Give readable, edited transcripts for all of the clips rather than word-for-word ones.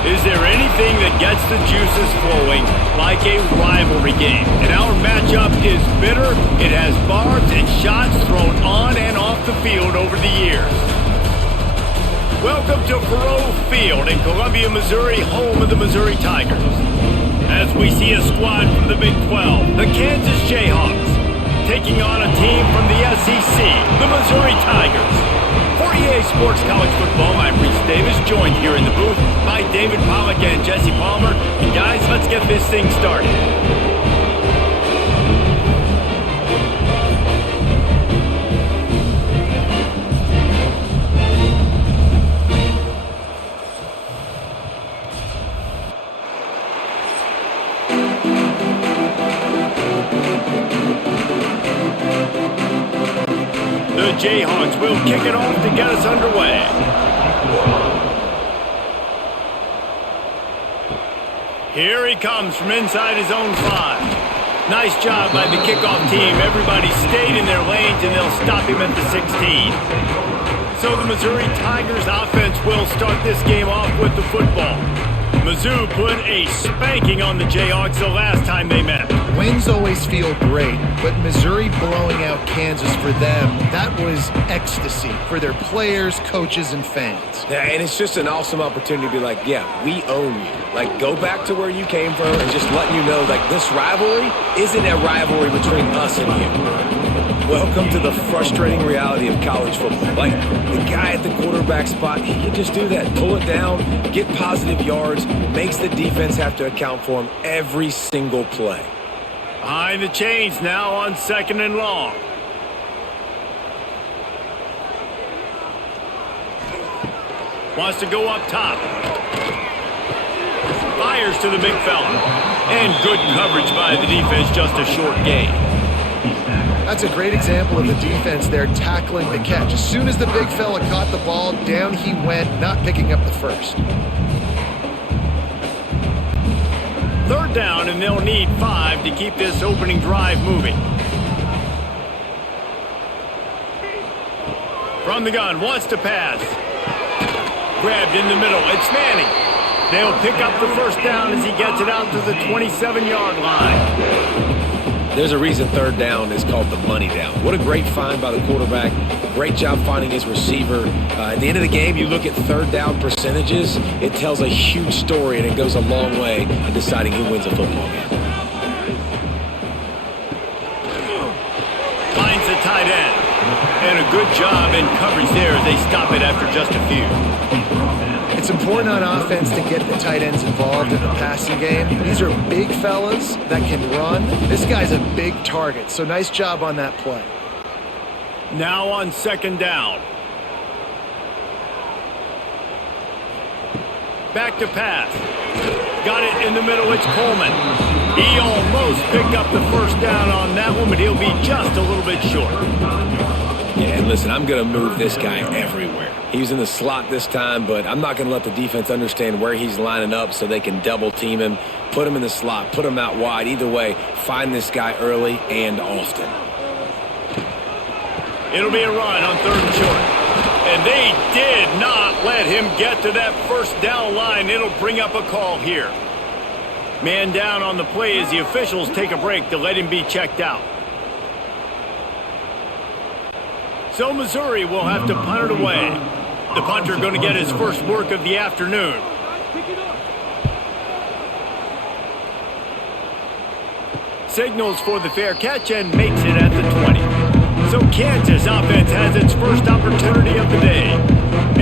Is there anything that gets the juices flowing like a rivalry game? And our matchup is bitter. It has barbs and shots thrown on and off the field over the years. Welcome to Faurot Field in Columbia, Missouri, home of the Missouri Tigers. As we see a squad from the Big 12, the Kansas Jayhawks, taking on a team from the SEC, the Missouri Tigers. For EA Sports College Football, I'm Reese Davis, joined here in the booth by David Pollack and Jesse Palmer. And guys, let's get this thing started. The Jayhawks will kick it off to get us underway. Here he comes from inside his own 5. Nice job by the kickoff team. Everybody stayed in their lanes and they'll stop him at the 16. So the Missouri Tigers offense will start this game off with the football. Mizzou put a spanking on the Jayhawks the last time they met. Wins always feel great, but Missouri blowing out Kansas for them, that was ecstasy for their players, coaches, and fans. Yeah, and it's just an awesome opportunity to be like, yeah, we own you. Like, go back to where you came from and just letting you know, like, this rivalry isn't a rivalry between us and you. Welcome to the frustrating reality of college football. Like, the guy at the quarterback spot, he can just do that. Pull it down, get positive yards, makes the defense have to account for him every single play. Behind the chains now on 2nd and long. Wants to go up top. Fires to the big fella. And good coverage by the defense, just a short gain. That's a great example of the defense there tackling the catch. As soon as the big fella caught the ball, down he went, not picking up the first. 3rd down, and they'll need 5 to keep this opening drive moving. From the gun, wants to pass. Grabbed in the middle, it's Manning. They'll pick up the first down as he gets it out to the 27-yard line. There's a reason 3rd down is called the money down. What a great find by the quarterback. Great job finding his receiver. At the end of the game, you look at 3rd down percentages. It tells a huge story, and it goes a long way in deciding who wins a football game. Finds the tight end. And a good job in coverage there as they stop it after just a few. It's important on offense to get the tight ends involved in the passing game. These are big fellas that can run. This guy's a big target, so nice job on that play. Now on 2nd down. Back to pass. Got it in the middle, it's Coleman. He almost picked up the first down on that one, but he'll be just a little bit short. Yeah, and listen, I'm going to move this guy everywhere. He's in the slot this time, but I'm not going to let the defense understand where he's lining up so they can double team him, put him in the slot, put him out wide. Either way, find this guy early and often. It'll be a run on 3rd and short. And they did not let him get to that first down line. It'll bring up a call here. Man down on the play as the officials take a break to let him be checked out. So Missouri will have to punt it away. The punter going to get his first work of the afternoon. Signals for the fair catch and makes it at the 20. So Kansas offense has its first opportunity of the day.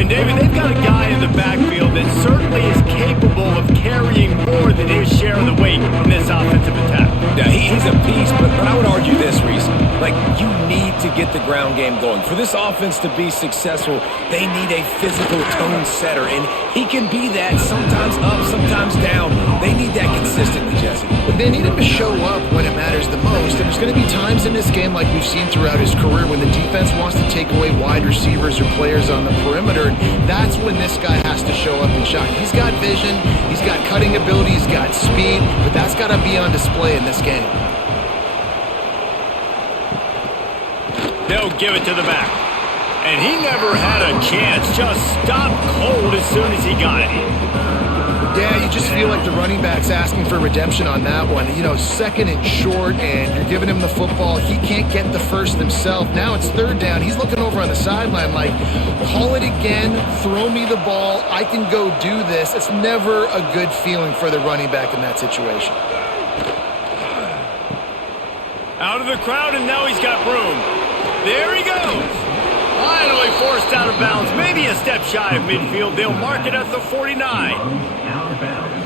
And David, they've got a guy in the backfield that certainly is capable of carrying more than his share of the weight in this offensive attack. Yeah, he's a piece, but I would argue this, Reese. Like, you need to get the ground game going. For this offense to be successful, they need a physical tone setter, and he can be that sometimes up, sometimes down. They need that consistently, Jesse. But they need him to show up when it matters the most, and there's going to be times in this game like we've seen throughout his career when the defense wants to take away wide receivers or players on the perimeter, and that's when this guy has to show up and shine. He's got vision, he's got cutting ability, he's got speed, but that's got to be on display in this game. They'll give it to the back. And he never had a chance. Just stopped cold as soon as he got it. Yeah, you just feel like the running back's asking for redemption on that one. You know, second and short, and you're giving him the football. He can't get the first himself. Now it's third down. He's looking over on the sideline like, call it again, throw me the ball, I can go do this. It's never a good feeling for the running back in that situation. Out of the crowd, and now he's got room. There he goes. Finally forced out of bounds. Maybe a step shy of midfield. They'll mark it at the 49.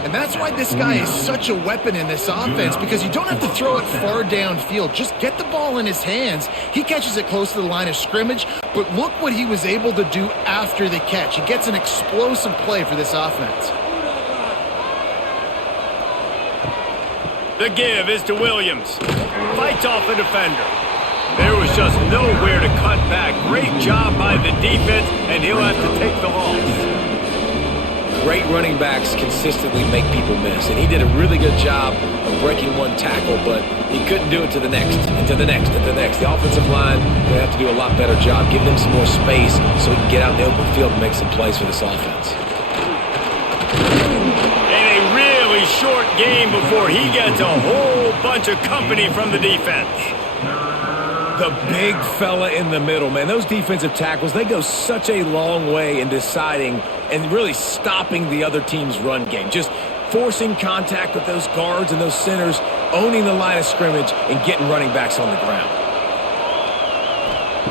And that's why this guy is such a weapon in this offense, because you don't have to throw it far downfield. Just get the ball in his hands. He catches it close to the line of scrimmage, but look what he was able to do after the catch. He gets an explosive play for this offense. The give is to Williams. Fights off the defender. There was just nowhere to cut back. Great job by the defense, and he'll have to take the loss. Great running backs consistently make people miss, and he did a really good job of breaking one tackle, but he couldn't do it to the next, and to the next, and to the next. The offensive line will have to do a lot better job, giving him some more space so he can get out in the open field and make some plays for this offense. And a really short game before he gets a whole bunch of company from the defense. The big fella in the middle, man. Those defensive tackles, they go such a long way in deciding and really stopping the other team's run game. Just forcing contact with those guards and those centers, owning the line of scrimmage, and getting running backs on the ground.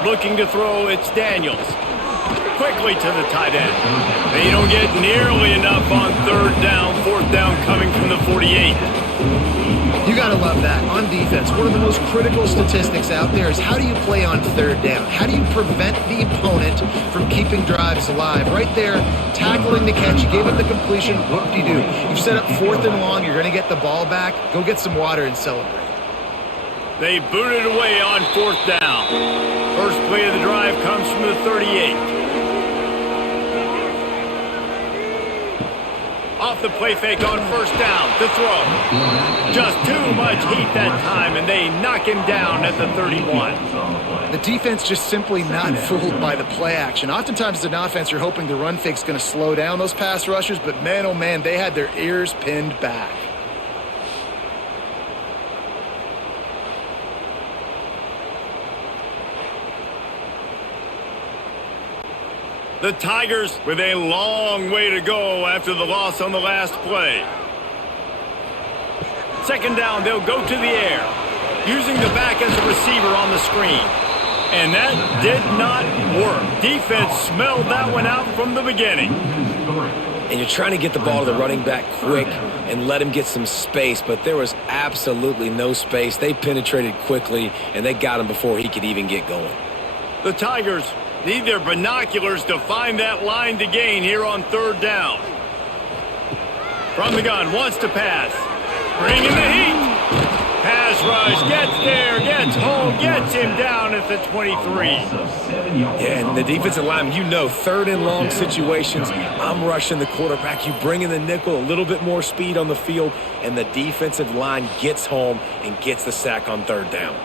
Looking to throw, it's Daniels. Quickly to the tight end. They don't get nearly enough on third down, fourth down coming from the 48. You got to love that. On defense, one of the most critical statistics out there is how do you play on third down? How do you prevent the opponent from keeping drives alive? Right there, tackling the catch, you gave up the completion, whoop-de-doo. You've set up fourth and long, you're going to get the ball back, go get some water and celebrate. They booted away on fourth down. First play of the drive comes from the 38. Off the play fake on first down to throw. Just too much heat that time, and they knock him down at the 31. The defense just simply not fooled by the play action. Oftentimes as an offense, you're hoping the run fake's going to slow down those pass rushers, but man, oh man, they had their ears pinned back. The Tigers with a long way to go after the loss on the last play. Second down, they'll go to the air, using the back as a receiver on the screen. And that did not work. Defense smelled that one out from the beginning. And you're trying to get the ball to the running back quick and let him get some space, but there was absolutely no space. They penetrated quickly, and they got him before he could even get going. The Tigers need their binoculars to find that line to gain here on third down. From the gun, wants to pass. Bringing the heat. Pass rush, gets there, gets home, gets him down at the 23. Yeah, and the defensive line, you know, third and long situations, I'm rushing the quarterback. You bring in the nickel, a little bit more speed on the field, and the defensive line gets home and gets the sack on third down.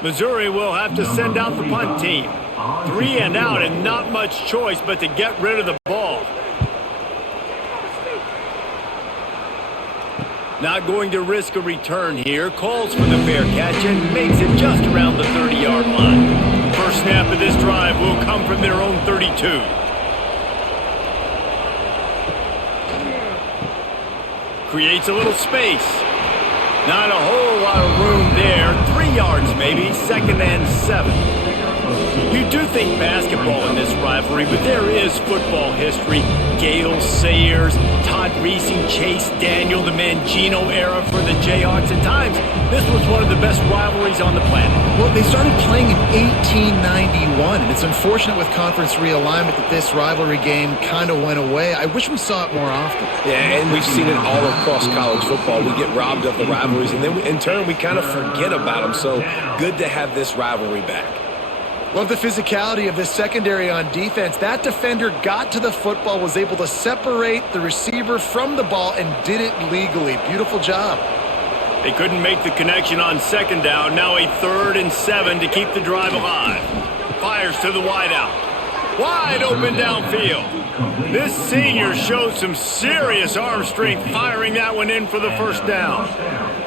Missouri will have to send out the punt team. 3 and out and not much choice but to get rid of the ball. Not going to risk a return here. Calls for the fair catch and makes it just around the 30-yard line. First snap of this drive will come from their own 32. Creates a little space. Not a whole lot of room there. 3 yards maybe, second and 7. You do think basketball in this rivalry, but there is football history. Gale Sayers, Todd Reesing, Chase Daniel, the Mangino era for the Jayhawks. At times, this was one of the best rivalries on the planet. Well, they started playing in 1891, and it's unfortunate with conference realignment that this rivalry game kind of went away. I wish we saw it more often. Yeah, and we've seen it all across college football. We get robbed of the rivalries, and then in turn, we kind of forget about them. So good to have this rivalry back. Love the physicality of this secondary on defense. That defender got to the football, was able to separate the receiver from the ball, and did it legally. Beautiful job. They couldn't make the connection on second down. Now a 3rd and 7 to keep the drive alive. Fires to the wideout. Wide open downfield. This senior showed some serious arm strength firing that one in for the first down.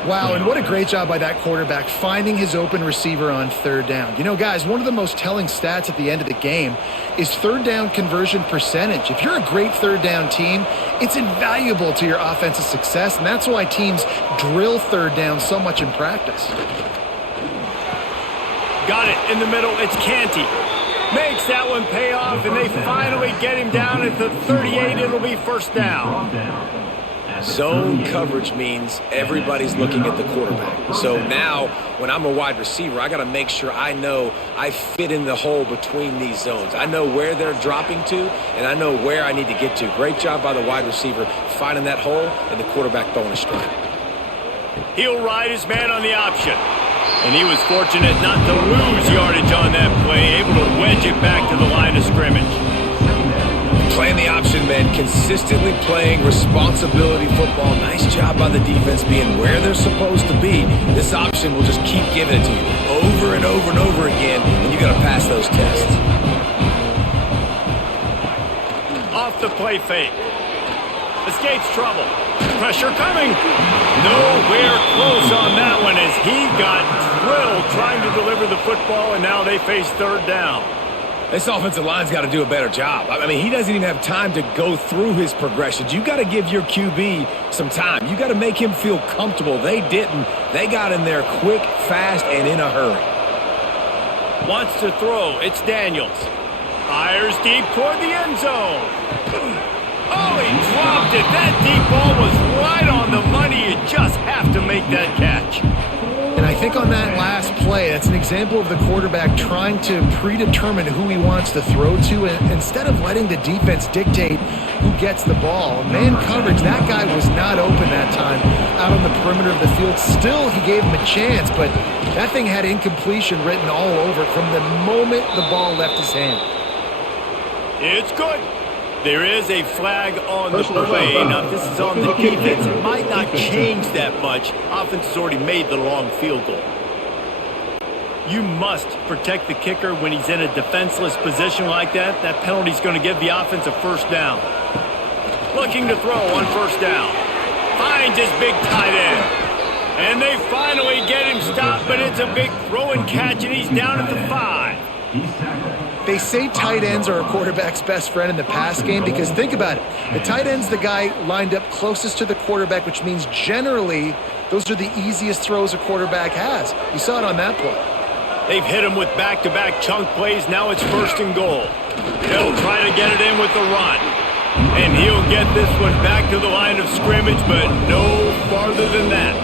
Wow, and what a great job by that quarterback finding his open receiver on 3rd down. You know, guys, one of the most telling stats at the end of the game is 3rd down conversion percentage. If you're a great 3rd down team, it's invaluable to your offensive success, and that's why teams drill 3rd down so much in practice. Got it in the middle. It's Canty. Makes that one pay off, and they finally get him down at the 38. It'll be first down. Zone coverage means everybody's looking at the quarterback. So now, when I'm a wide receiver, I got to make sure I know I fit in the hole between these zones. I know where they're dropping to, and I know where I need to get to. Great job by the wide receiver finding that hole, and the quarterback throwing a strike. He'll ride his man on the option. And he was fortunate not to lose yardage on that play, able to wedge it back to the line of scrimmage. Playing the option, man, consistently playing responsibility football. Nice job by the defense being where they're supposed to be. This option will just keep giving it to you over and over and over again, and you got to pass those tests. Off the play fake. Escapes trouble. Pressure coming. Nowhere close on that one as he got drilled trying to deliver the football, and now they face 3rd down. This offensive line's got to do a better job. I mean, he doesn't even have time to go through his progressions. You got to give your QB some time. You got to make him feel comfortable. They didn't. They got in there quick, fast, and in a hurry. Wants to throw. It's Daniels. Fires deep toward the end zone. Oh, he dropped it. That deep ball was right on the money. You just have to make that catch. And I think on that last play, that's an example of the quarterback trying to predetermine who he wants to throw to, and instead of letting the defense dictate who gets the ball. Man coverage, that guy was not open that time out on the perimeter of the field. Still, he gave him a chance, but that thing had incompletion written all over it from the moment the ball left his hand. It's good. There is a flag on the play. Now, this is on the defense. It might not change that much. Offense has already made the long field goal. You must protect the kicker when he's in a defenseless position like that. That penalty is going to give the offense a first down. Looking to throw on first down. Finds his big tight end. And they finally get him stopped, but it's a big throw and catch, and he's down at the 5. They say tight ends are a quarterback's best friend in the pass game because think about it. The tight end's the guy lined up closest to the quarterback, which means generally those are the easiest throws a quarterback has. You saw it on that play. They've hit him with back-to-back chunk plays. Now it's 1st and goal. They'll try to get it in with the run. And he'll get this one back to the line of scrimmage, but no farther than that.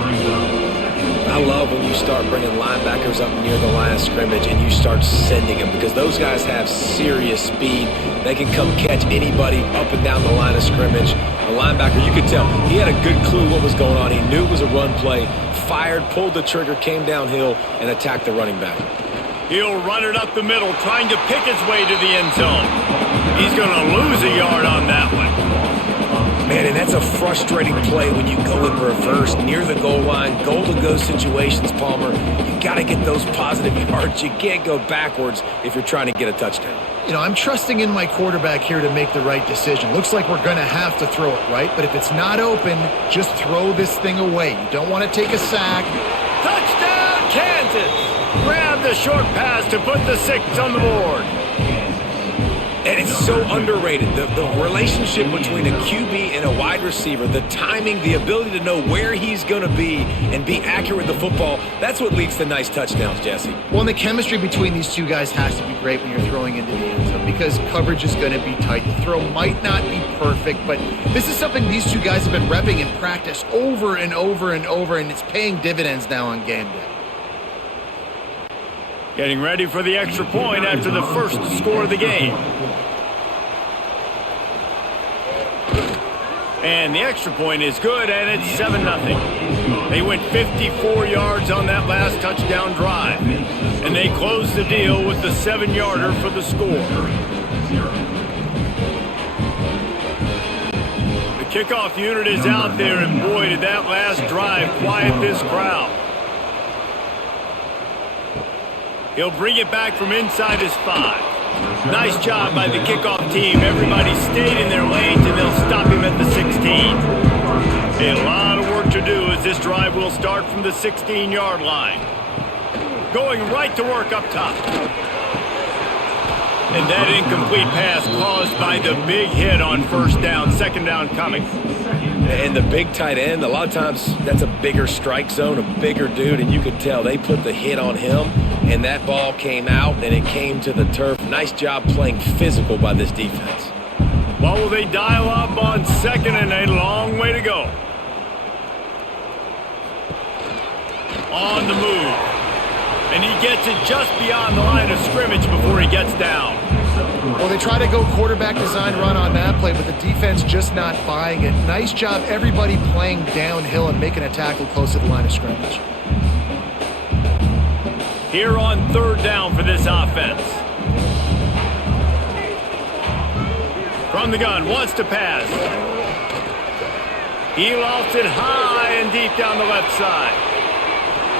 I love when you start bringing linebackers up near the line of scrimmage and you start sending them because those guys have serious speed. They can come catch anybody up and down the line of scrimmage. The linebacker, you could tell, he had a good clue what was going on. He knew it was a run play, fired, pulled the trigger, came downhill, and attacked the running back. He'll run it up the middle, trying to pick his way to the end zone. He's going to lose a yard on that one. Man, and that's a frustrating play when you go in reverse near the goal line, goal-to-go situations, Palmer. You got to get those positive yards. You can't go backwards if you're trying to get a touchdown. You know, I'm trusting in my quarterback here to make the right decision. Looks like we're going to have to throw it, right? But if it's not open, just throw this thing away. You don't want to take a sack. Touchdown, Kansas! Grab the short pass to put the 6 on the board. And it's so underrated. The relationship between a QB and a wide receiver, the timing, the ability to know where he's going to be and be accurate with the football, that's what leads to nice touchdowns, Jesse. Well, and the chemistry between these two guys has to be great when you're throwing into the end zone because coverage is going to be tight. The throw might not be perfect, but this is something these two guys have been repping in practice over and over and over, and it's paying dividends now on game day. Getting ready for the extra point after the first score of the game. And the extra point is good, and it's 7-0. They went 54 yards on that last touchdown drive. And they closed the deal with the 7-yarder for the score. The Kickoff unit is out there, and boy, did that last drive quiet this crowd. He'll bring it back from inside his 5. Nice job by the kickoff team. Everybody stayed in their lanes, and they'll stop him at the 16. A lot of work to do as this drive will start from the 16-yard line. Going right to work up top. And that incomplete pass caused by the big hit on first down. Second down coming. And the big tight end, a lot of times that's a bigger strike zone, a bigger dude, and you could tell they put the hit on him, and that ball came out, and it came to the turf. Nice job playing physical by this defense. What will they dial up on second, and a long way to go. On the move. And he gets it just beyond the line of scrimmage before he gets down. Well, they try to go quarterback design run on that play, but the defense just not buying it. Nice job, everybody playing downhill and making a tackle close to the line of scrimmage. Here on third down for this offense. From the gun, wants to pass. He lofts it high and deep down the left side.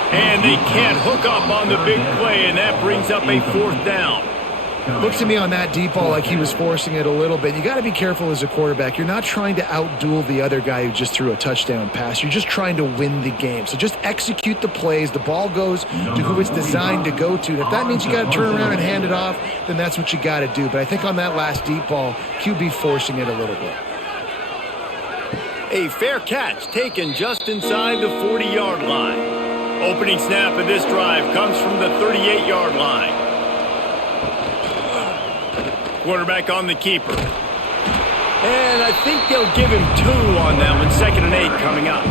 And they can't hook up on the big play, and that brings up a fourth down. Looked to me on that deep ball like he was forcing it a little bit. You got to be careful as a quarterback. You're not trying to outduel the other guy who just threw a touchdown pass. You're just trying to win the game. So just execute the plays. The ball goes to who it's designed to go to. And if that means you got to turn around and hand it off, then that's what you got to do. But I think on that last deep ball, QB forcing it a little bit. A fair catch taken just inside the 40-yard line. Opening snap of this drive comes from the 38-yard line. Quarterback on the keeper. And I think they'll give him 2 on that one. 2nd and 8 coming up.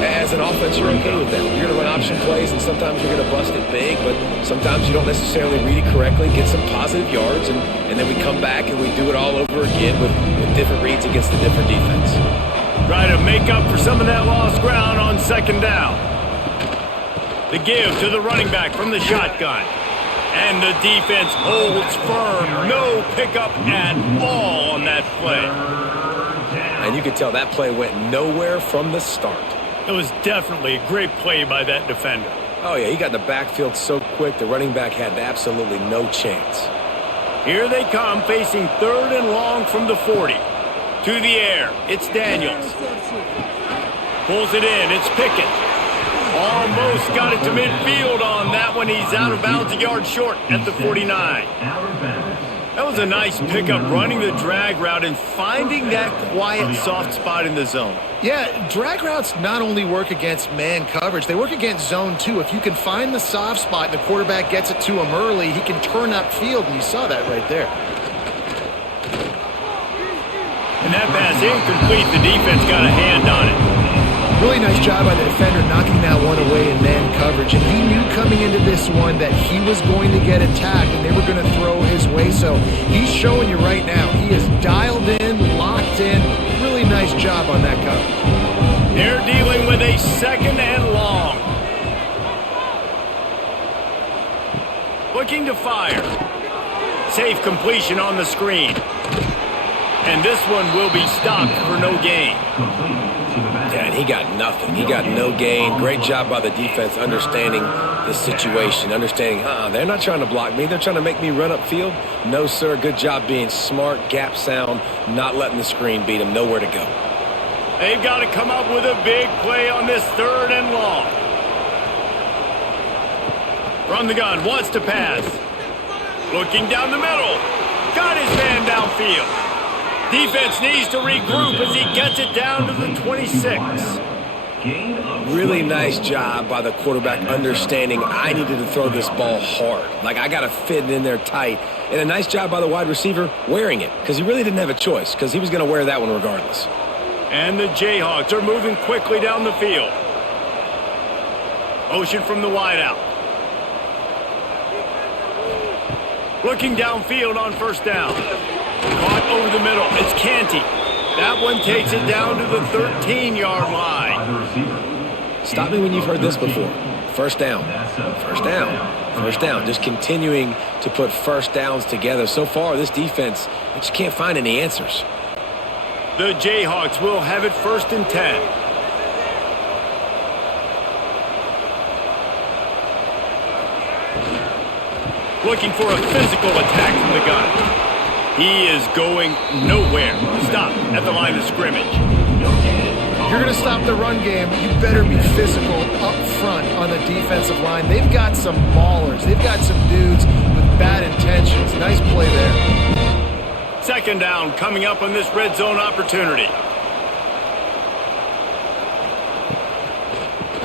As an offense, you're okay with that. You're going to run option plays, and sometimes you're going to bust it big, but sometimes you don't necessarily read it correctly, get some positive yards, and then we come back and we do it all over again with different reads against the different defense. Try to make up for some of that lost ground on second down. The give to the running back from the shotgun. And the defense holds firm. No pickup at all on that play. And you could tell that play went nowhere from the start. It was definitely a great play by that defender. Oh, yeah, he got in the backfield so quick, the running back had absolutely no chance. Here they come, facing third and long from the 40. To the air, it's Daniels. Pulls it in, it's Pickett. Almost got it to midfield on that one. He's out of bounds, a yard short at the 49. That was a nice pickup, running the drag route and finding that quiet, soft spot in the zone. Yeah, drag routes not only work against man coverage, they work against zone too. If you can find the soft spot and the quarterback gets it to him early, he can turn upfield, and you saw that right there. And that pass incomplete. The defense got a hand on it. Really nice job by the defender knocking that one away in man coverage. And he knew coming into this one that he was going to get attacked and they were going to throw his way. So he's showing you right now. He is dialed in, locked in. Really nice job on that coverage. They're dealing with a 2nd and long. Looking to fire. Safe completion on the screen. And this one will be stopped for no gain. Yeah, and he got nothing. He got no gain. Great job by the defense understanding the situation, understanding, they're not trying to block me. They're trying to make me run upfield. No, sir. Good job being smart, gap sound, not letting the screen beat him. Nowhere to go. They've got to come up with a big play on this 3rd and long. From the gun, wants to pass. Looking down the middle. Got his man downfield. Defense needs to regroup as he gets it down to the 26. Really nice job by the quarterback understanding I needed to throw this ball hard. Like, I got to fit it in there tight. And a nice job by the wide receiver wearing it, because he really didn't have a choice, because he was going to wear that one regardless. And the Jayhawks are moving quickly down the field. Motion from the wideout. Looking downfield on first down. Caught over the middle. It's Canty. That one takes it down to the 13-yard line. Stop me when you've heard this before. First down. First down. First down. Just continuing to put first downs together. So far, this defense, they just can't find any answers. The Jayhawks will have it 1st and 10. Looking for a physical attack from the gun. He is going nowhere. Stop at the line of scrimmage. If you're going to stop the run game, you better be physical up front on the defensive line. They've got some maulers. They've got some dudes with bad intentions. Nice play there. 2nd down coming up on this red zone opportunity.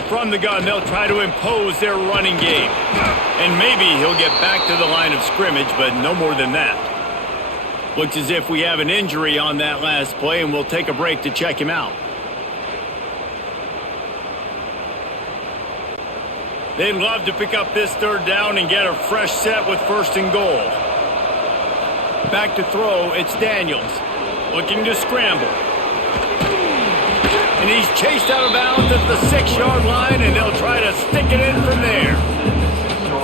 From the gun, they'll try to impose their running game. And maybe he'll get back to the line of scrimmage, but no more than that. Looks as if we have an injury on that last play, and we'll take a break to check him out. They'd love to pick up this 3rd down and get a fresh set with 1st and goal. Back to throw, it's Daniels. Looking to scramble. And he's chased out of bounds at the 6-yard line, and they'll try to stick it in from there.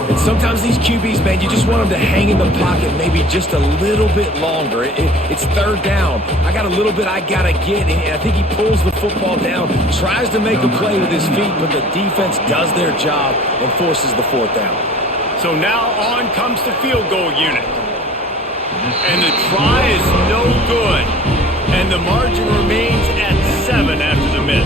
And sometimes these QBs, man, you just want them to hang in the pocket maybe just a little bit longer. It's 3rd down. I got a little bit I got to get, and I think he pulls the football down, tries to make a play with his feet, but the defense does their job and forces the 4th down. So now on comes the field goal unit. And the try is no good. And the margin remains at 7 after the miss.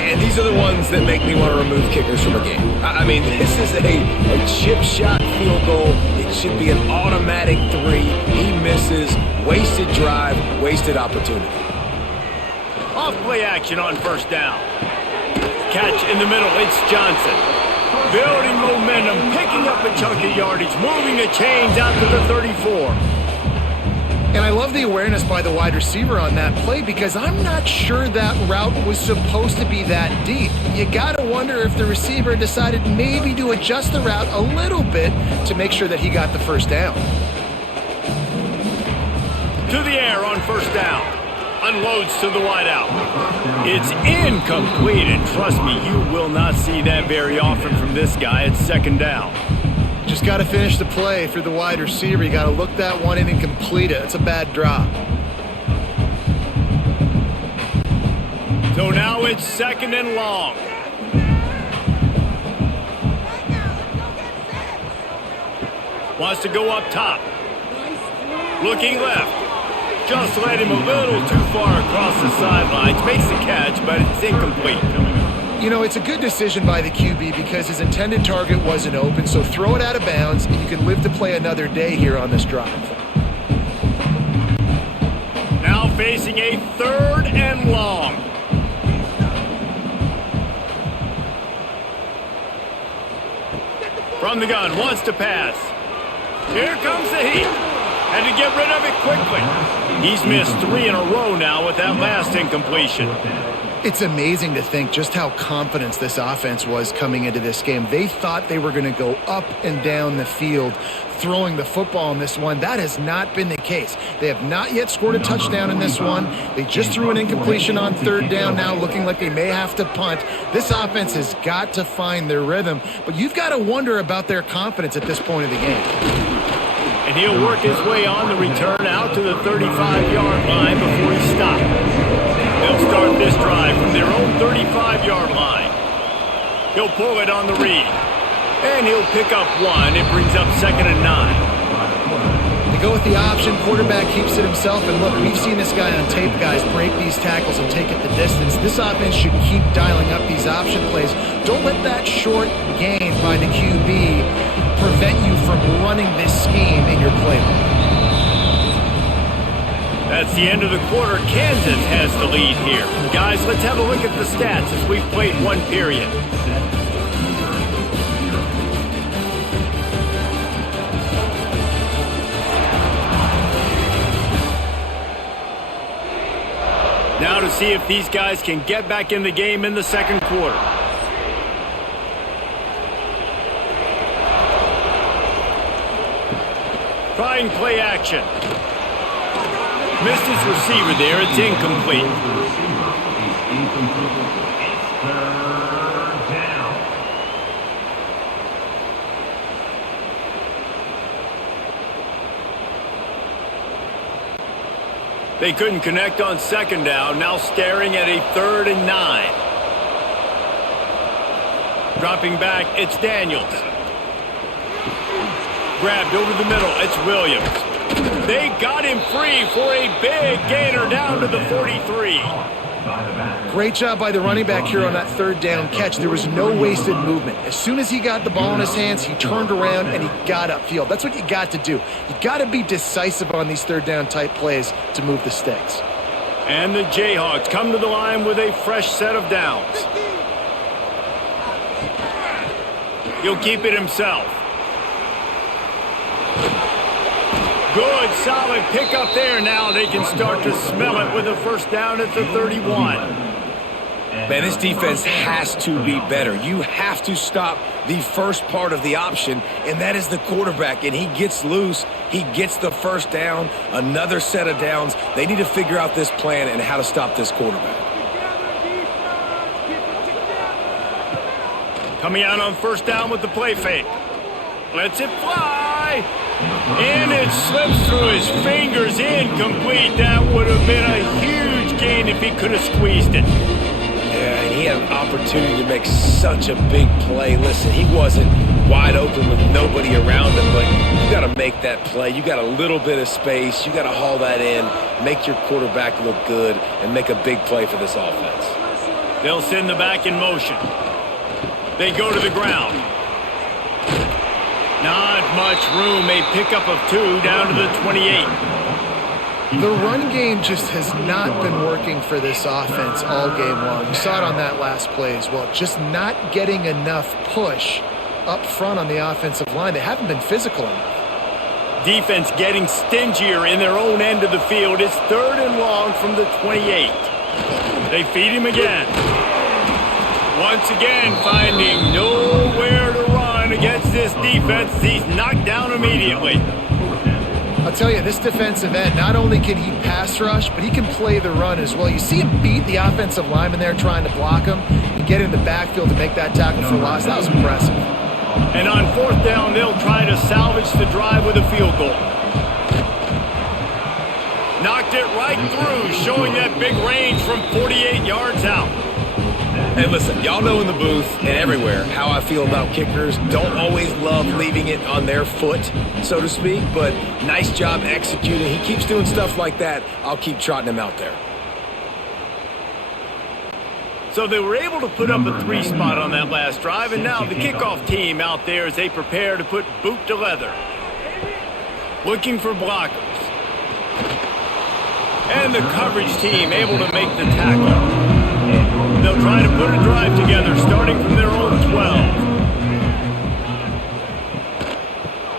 And these are the ones that make me want to remove kickers from a game. I mean, this is a chip shot field goal. It should be an automatic 3. He misses. Wasted drive, wasted opportunity. Off play action on 1st down. Catch in the middle, it's Johnson. Building momentum, picking up a chunk of yardage, moving the chains out to the 34. And I love the awareness by the wide receiver on that play because I'm not sure that route was supposed to be that deep. You got to wonder if the receiver decided maybe to adjust the route a little bit to make sure that he got the 1st down. To the air on 1st down. Unloads to the wideout. It's incomplete, and trust me, you will not see that very often from this guy. It's 2nd down. Just got to finish the play for the wide receiver. You got to look that one in and complete it. It's a bad drop. So now it's 2nd and long. Wants to go up top. Looking left. Just led him a little too far across the sidelines. Makes the catch, but it's incomplete. You know, it's a good decision by the QB because his intended target wasn't open, so throw it out of bounds, and you can live to play another day here on this drive. Now facing a 3rd and long. From the gun, wants to pass. Here comes the heat. And to get rid of it quickly. He's missed 3 in a row now with that last incompletion. It's amazing to think just how confident this offense was coming into this game. They thought they were going to go up and down the field throwing the football in this one. That has not been the case. They have not yet scored a touchdown in this one. They just threw an incompletion on 3rd down now, looking like they may have to punt. This offense has got to find their rhythm, but you've got to wonder about their confidence at this point of the game. And he'll work his way on the return out to the 35-yard line before he stops. They'll start this drive from their own 35-yard line. He'll pull it on the read. And he'll pick up 1. It brings up 2nd and 9. They go with the option. Quarterback keeps it himself. And look, we've seen this guy on tape, guys, break these tackles and take it the distance. This offense should keep dialing up these option plays. Don't let that short gain by the QB prevent you from running this scheme in your playbook. That's the end of the quarter. Kansas has the lead here. Guys, let's have a look at the stats as we've played 1 period. Now to see if these guys can get back in the game in the 2nd quarter. Trying play action. Missed his receiver there. It's incomplete. They couldn't connect on second down, now staring at a 3rd and 9. Dropping back, it's Daniels. Grabbed over the middle, it's Williams. They got him free for a big gainer down to the 43. Great job by the running back here on that 3rd down catch. There was no wasted movement. As soon as he got the ball in his hands, he turned around and he got upfield. That's what you got to do. You got to be decisive on these 3rd down type plays to move the sticks. And the Jayhawks come to the line with a fresh set of downs. He'll keep it himself. Good, solid pickup there. Now they can start to smell it with a 1st down at the 31. Man, this defense has to be better. You have to stop the first part of the option, and that is the quarterback. And he gets loose. He gets the 1st down, another set of downs. They need to figure out this plan and how to stop this quarterback. Coming out on 1st down with the play fake. Lets it fly. And it slips through his fingers, incomplete. That would have been a huge gain if he could have squeezed it. Yeah, and he had an opportunity to make such a big play. Listen, he wasn't wide open with nobody around him, but you got to make that play. You got a little bit of space. You got to haul that in, make your quarterback look good, and make a big play for this offense. They'll send the back in motion. They go to the ground. Not much room. A pickup of 2 down to the 28. The run game just has not been working for this offense all game long. You saw it on that last play as well. Just not getting enough push up front on the offensive line. They haven't been physical enough. Defense getting stingier in their own end of the field. It's 3rd and long from the 28. They feed him again. Once again, finding nowhere to run against this defense. He's knocked down immediately. I'll tell you, this defensive end, not only can he pass rush, but he can play the run as well. You see him beat the offensive lineman there trying to block him and get in the backfield to make that tackle for loss. That was impressive. And on 4th down, they'll try to salvage the drive with a field goal. Knocked it right through, showing that big range from 48 yards out. Hey, listen, y'all know in the booth and everywhere how I feel about kickers. Don't always love leaving it on their foot, so to speak, but nice job executing. He keeps doing stuff like that. I'll keep trotting him out there. So they were able to put up a 3 spot on that last drive, and now the kickoff team out there as they prepare to put boot to leather. Looking for blockers. And the coverage team able to make the tackle. They'll try to put a drive together starting from their own 12.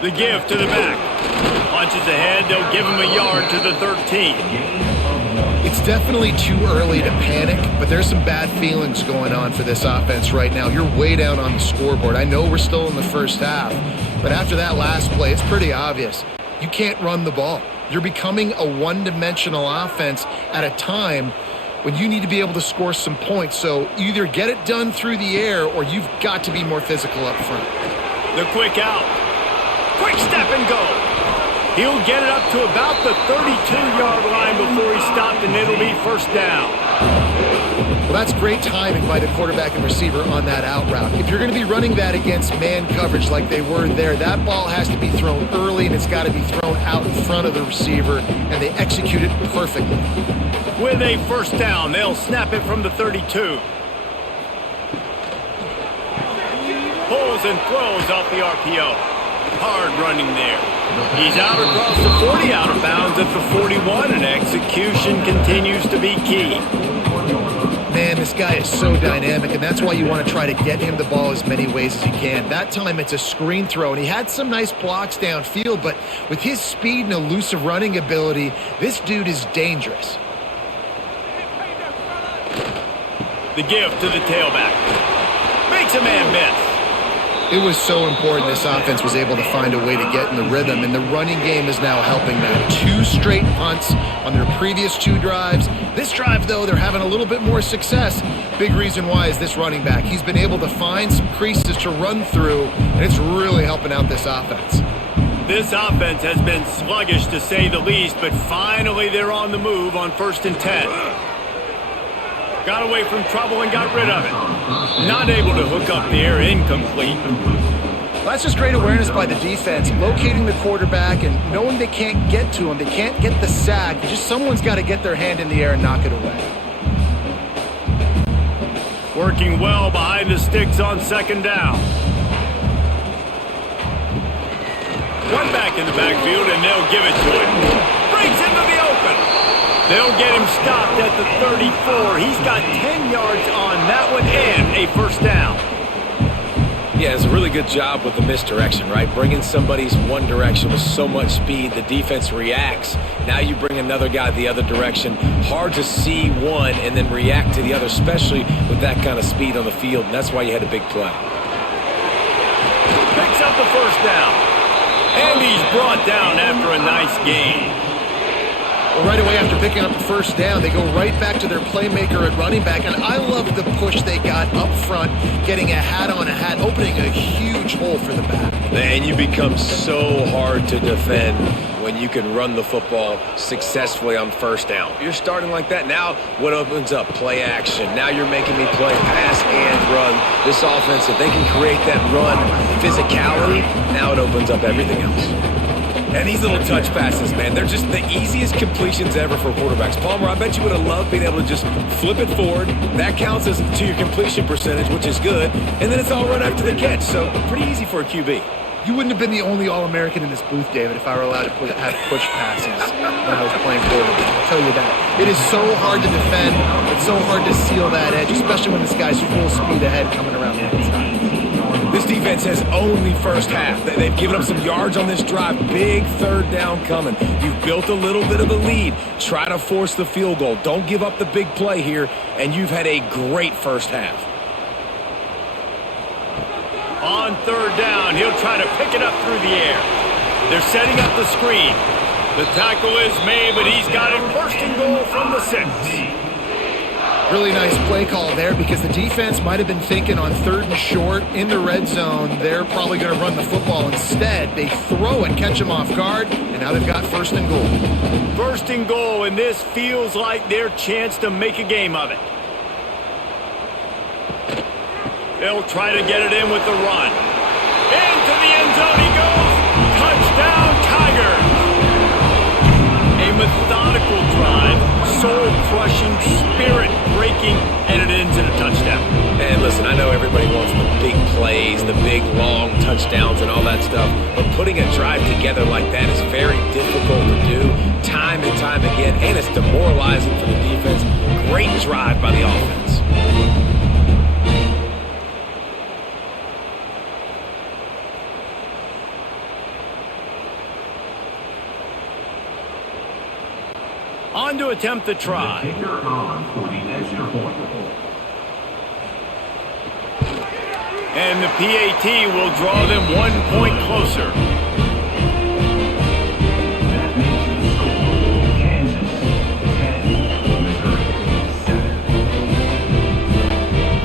The give to the back. Punches ahead, they'll give him a yard to the 13. It's definitely too early to panic, but there's some bad feelings going on for this offense right now. You're way down on the scoreboard. I know we're still in the 1st half, but after that last play, it's pretty obvious. You can't run the ball. You're becoming a one-dimensional offense at a time when you need to be able to score some points. So either get it done through the air or you've got to be more physical up front. The quick out. Quick step and go. He'll get it up to about the 32-yard line before he stopped, and it'll be 1st down. Well, that's great timing by the quarterback and receiver on that out route. If you're going to be running that against man coverage like they were there, that ball has to be thrown early, and it's got to be thrown out in front of the receiver, and they execute it perfectly. With a 1st down, they'll snap it from the 32. Pulls and throws off the RPO. Hard running there. He's out across the 40, out of bounds at the 41, and execution continues to be key. Man, this guy is so dynamic, and that's why you want to try to get him the ball as many ways as you can. That time it's a screen throw, and he had some nice blocks downfield, but with his speed and elusive running ability, this dude is dangerous. The give to the tailback. Makes a man miss. It was so important this offense was able to find a way to get in the rhythm, and the running game is now helping them. 2 straight punts on their previous 2 drives. This drive, though, they're having a little bit more success. Big reason why is this running back. He's been able to find some creases to run through, and it's really helping out this offense. This offense has been sluggish to say the least, but finally they're on the move on 1st and 10. Got away from trouble and got rid of it. Not able to hook up the air, incomplete. That's just great awareness by the defense, locating the quarterback and knowing they can't get to him. They can't get the sack. Just someone's got to get their hand in the air and knock it away. Working well behind the sticks on 2nd down. One back in the backfield, and they'll give it to him. Breaks into the open. They'll get him stopped at the 34. He's got 10 yards on that one and a 1st down. Yeah, it's a really good job with the misdirection, right? Bringing somebody's one direction with so much speed, the defense reacts. Now you bring another guy the other direction. Hard to see one and then react to the other, especially with that kind of speed on the field, and that's why you had a big play. Picks up the 1st down. And he's brought down after a nice gain. Well, right away after picking up the 1st down, they go right back to their playmaker at running back. And I love the push they got up front, getting a hat on a hat, opening a huge hole for the back. And you become so hard to defend when you can run the football successfully on 1st down. You're starting like that. Now what opens up? Play action. Now you're making me play pass and run. This offense, if they can create that run physicality, now it opens up everything else. And these little touch passes, man, they're just the easiest completions ever for quarterbacks. Palmer, I bet you would have loved being able to just flip it forward. That counts as to your completion percentage, which is good. And then it's all run after the catch, so pretty easy for a QB. You wouldn't have been the only All-American in this booth, David, if I were allowed to have push passes when I was playing quarterback. I'll tell you that. It is so hard to defend. It's so hard to seal that edge, especially when this guy's full speed ahead coming around the inside. This defense has owned the 1st half. They've given up some yards on this drive. Big 3rd down coming. You've built a little bit of a lead. Try to force the field goal. Don't give up the big play here, and you've had a great 1st half. On 3rd down, he'll try to pick it up through the air. They're setting up the screen. The tackle is made, but he's got it 1st and goal from the 6. Really nice play call there because the defense might have been thinking on 3rd and short in the red zone. They're probably going to run the football. Instead, they throw it, catch them off guard, and now they've got 1st and goal. 1st and goal, and this feels like their chance to make a game of it. They'll try to get it in with the run. Into the end zone he goes. Touchdown, Tigers. A methodical drive, soul-crushing, spirit-breaking, and it ends in a touchdown. And listen, I know everybody wants the big plays, the big, long touchdowns and all that stuff, but putting a drive together like that is very difficult to do time and time again, and it's demoralizing for the defense. Great drive by the offense. On to attempt the try. And the PAT will draw them 1 point closer.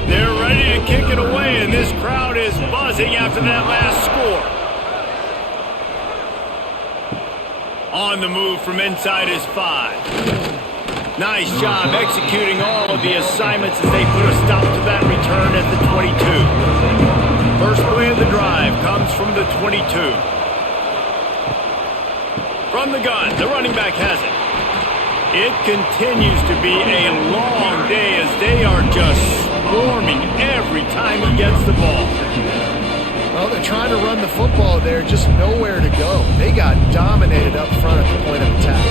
They're ready to kick it away, and this crowd is buzzing after that last score. On the move from inside his 5. Nice job executing all of the assignments as they put a stop to that return at the 22. First play of the drive comes from the 22. From the gun, the running back has it. It continues to be a long day as they are just swarming every time he gets the ball. Well, they're trying to run the football there, just nowhere to go. They got dominated up front at the point of attack.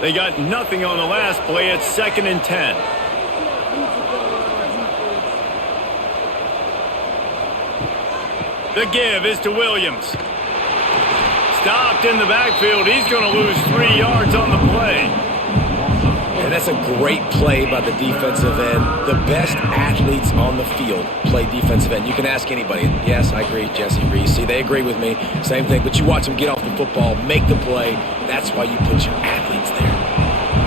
They got nothing on the last play. It's 2nd and 10. The give is to Williams. Stopped in the backfield. He's going to lose 3 yards on the play. And that's a great play by the defensive end. The best athletes on the field play defensive end. You can ask anybody. Yes, I agree, Jesse Reese. See, they agree with me. Same thing. But you watch them get off the football, make the play. That's why you put your athletes there.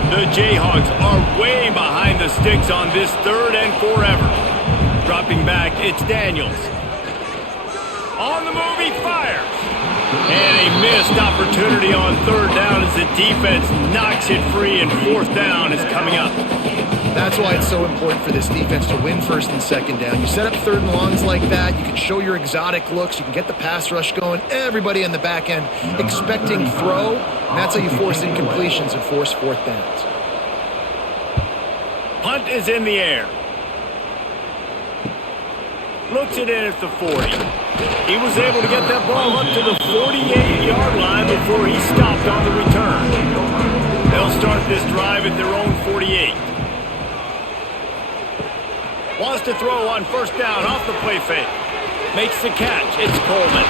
The Jayhawks are way behind the sticks on this 3rd and forever. Dropping back, it's Daniels. On the move, he fires. And a missed opportunity on third down as the defense knocks it free, and fourth down is coming up. That's why it's so important for this defense to win first and second down. You set up third and longs like that, you can show your exotic looks, you can get the pass rush going, everybody in the back end expecting throw, and that's how you force incompletions and force fourth downs. Punt is in the air. Looks it in at the 40. He was able to get that ball up to the 48-yard line before he stopped on the return. They'll start this drive at their own 48. Wants to throw on first down off the play fake. Makes the catch. It's Coleman.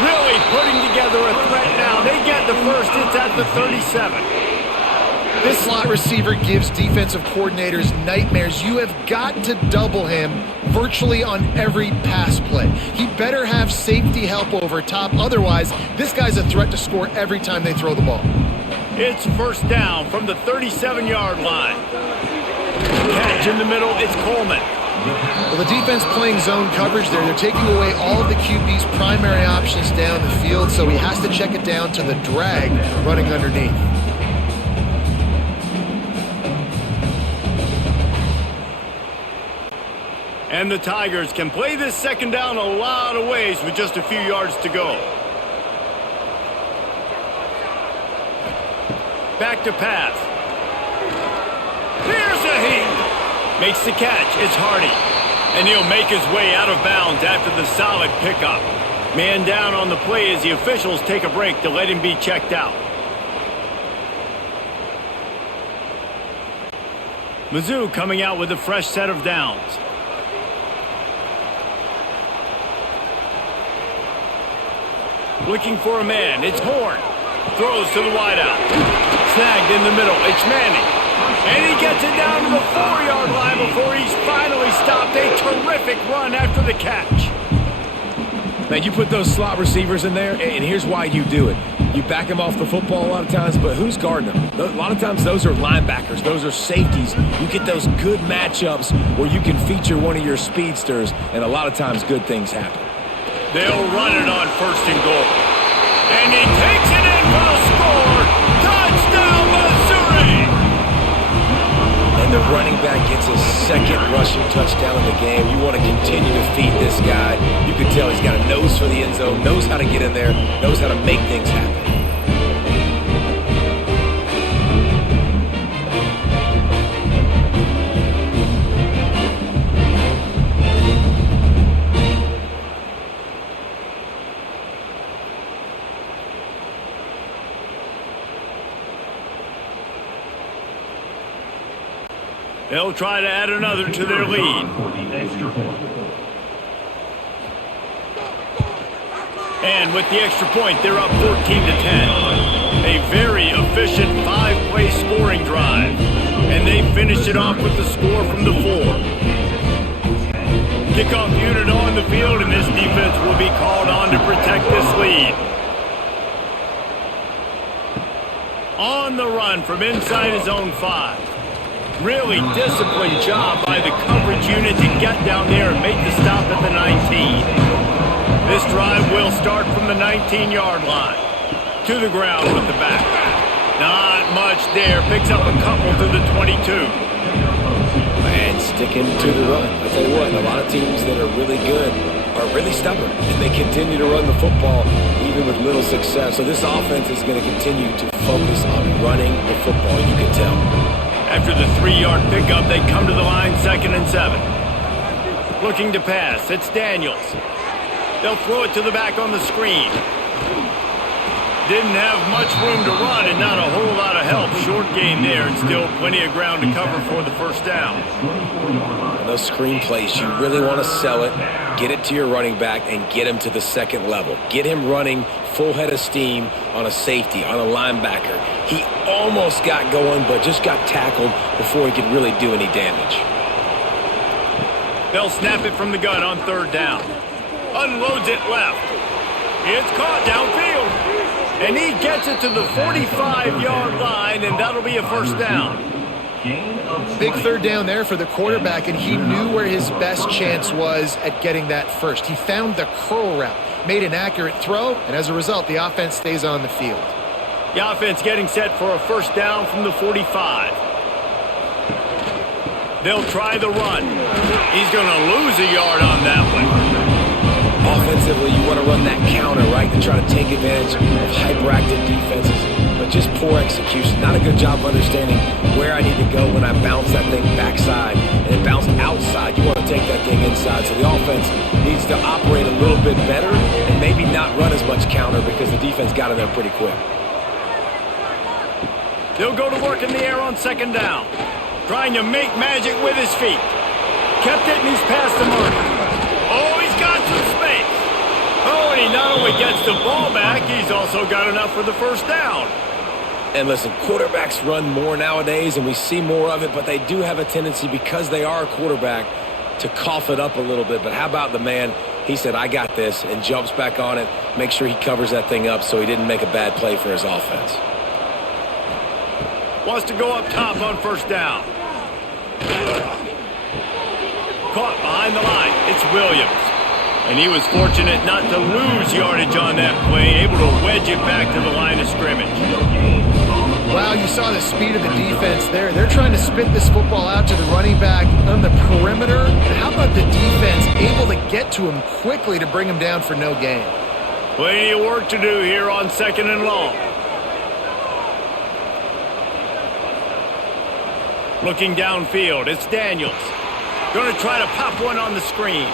Really putting together a threat now. They get the first. It's at the 37. This slot receiver gives defensive coordinators nightmares. You have got to double him virtually on every pass play. He better have safety help over top. Otherwise, this guy's a threat to score every time they throw the ball. It's first down from the 37-yard line. Catch in the middle. It's Coleman. Well, the defense playing zone coverage there. They're taking away all of the QB's primary options down the field, so he has to check it down to the drag running underneath. And the Tigers can play this second down a lot of ways with just a few yards to go. Back to pass. Here's a heat. Makes the catch. It's Hardy. And he'll make his way out of bounds after the solid pickup. Man down on the play as the officials take a break to let him be checked out. Mizzou coming out with a fresh set of downs. Looking for a man. It's Horn. Throws to the wideout. Snagged in the middle. It's Manning. And he gets it down to the 4-yard line before he's finally stopped. A terrific run after the catch. Man, you put those slot receivers in there, and here's why you do it. You back them off the football a lot of times, but who's guarding them? A lot of times those are linebackers. Those are safeties. You get those good matchups where you can feature one of your speedsters, and a lot of times good things happen. They'll run it on first and goal. And he takes it in for the score. Touchdown, Missouri! And the running back gets his second rushing touchdown of the game. You want to continue to feed this guy. You can tell he's got a nose for the end zone, knows how to get in there, knows how to make things happen. They'll try to add another to their lead. And with the extra point, they're up 14-10. A very efficient 5-play scoring drive. And they finish it off with the score from the 4. Kickoff unit on the field, and this defense will be called on to protect this lead. On the run from inside his own 5. Really disciplined job by the coverage unit to get down there and make the stop at the 19. This drive will start from the 19-yard line. To the ground with the back. Not much there. Picks up a couple to the 22. And sticking to the run. I'll tell you what, a lot of teams that are really good are really stubborn. And they continue to run the football even with little success. So this offense is going to continue to focus on running the football, you can tell. After the 3-yard pickup, they come to the line 2nd and 7. Looking to pass. It's Daniels. They'll throw it to the back on the screen. Didn't have much room to run and not a whole lot of help. Short game there and still plenty of ground to cover for the first down. Those screen plays, you really want to sell it, get it to your running back, and get him to the second level. Get him running full head of steam on a safety, on a linebacker. He almost got going, but just got tackled before he could really do any damage. They'll snap it from the gun on 3rd down. Unloads it left. It's caught downfield. And he gets it to the 45-yard line, and that'll be a first down. Big third down there for the quarterback, and he knew where his best chance was at getting that first. He found the curl route, made an accurate throw, and as a result, the offense stays on the field. The offense getting set for a first down from the 45. They'll try the run. He's going to lose a yard on that one. Offensively, you want to run that counter, right, to try to take advantage of hyperactive defenses, but just poor execution. Not a good job of understanding where I need to go when I bounce that thing backside and it bounced outside. You want to take that thing inside, so the offense needs to operate a little bit better and maybe not run as much counter because the defense got in there pretty quick. They'll go to work in the air on second down, trying to make magic with his feet. Kept it, and he's past the mark. Oh, he's got some space. Oh, and he not only gets the ball back, he's also got enough for the first down. And listen, quarterbacks run more nowadays, and we see more of it, but they do have a tendency, because they are a quarterback, to cough it up a little bit. But how about the man? He said, I got this, and jumps back on it, make sure he covers that thing up so he didn't make a bad play for his offense. Wants to go up top on first down. Caught behind the line. It's Williams. And he was fortunate not to lose yardage on that play, able to wedge it back to the line of scrimmage. Wow, you saw the speed of the defense there. They're trying to spit this football out to the running back on the perimeter. And how about the defense able to get to him quickly to bring him down for no gain? Plenty of work to do here on second and long. Looking downfield, it's Daniels. Going to try to pop one on the screen.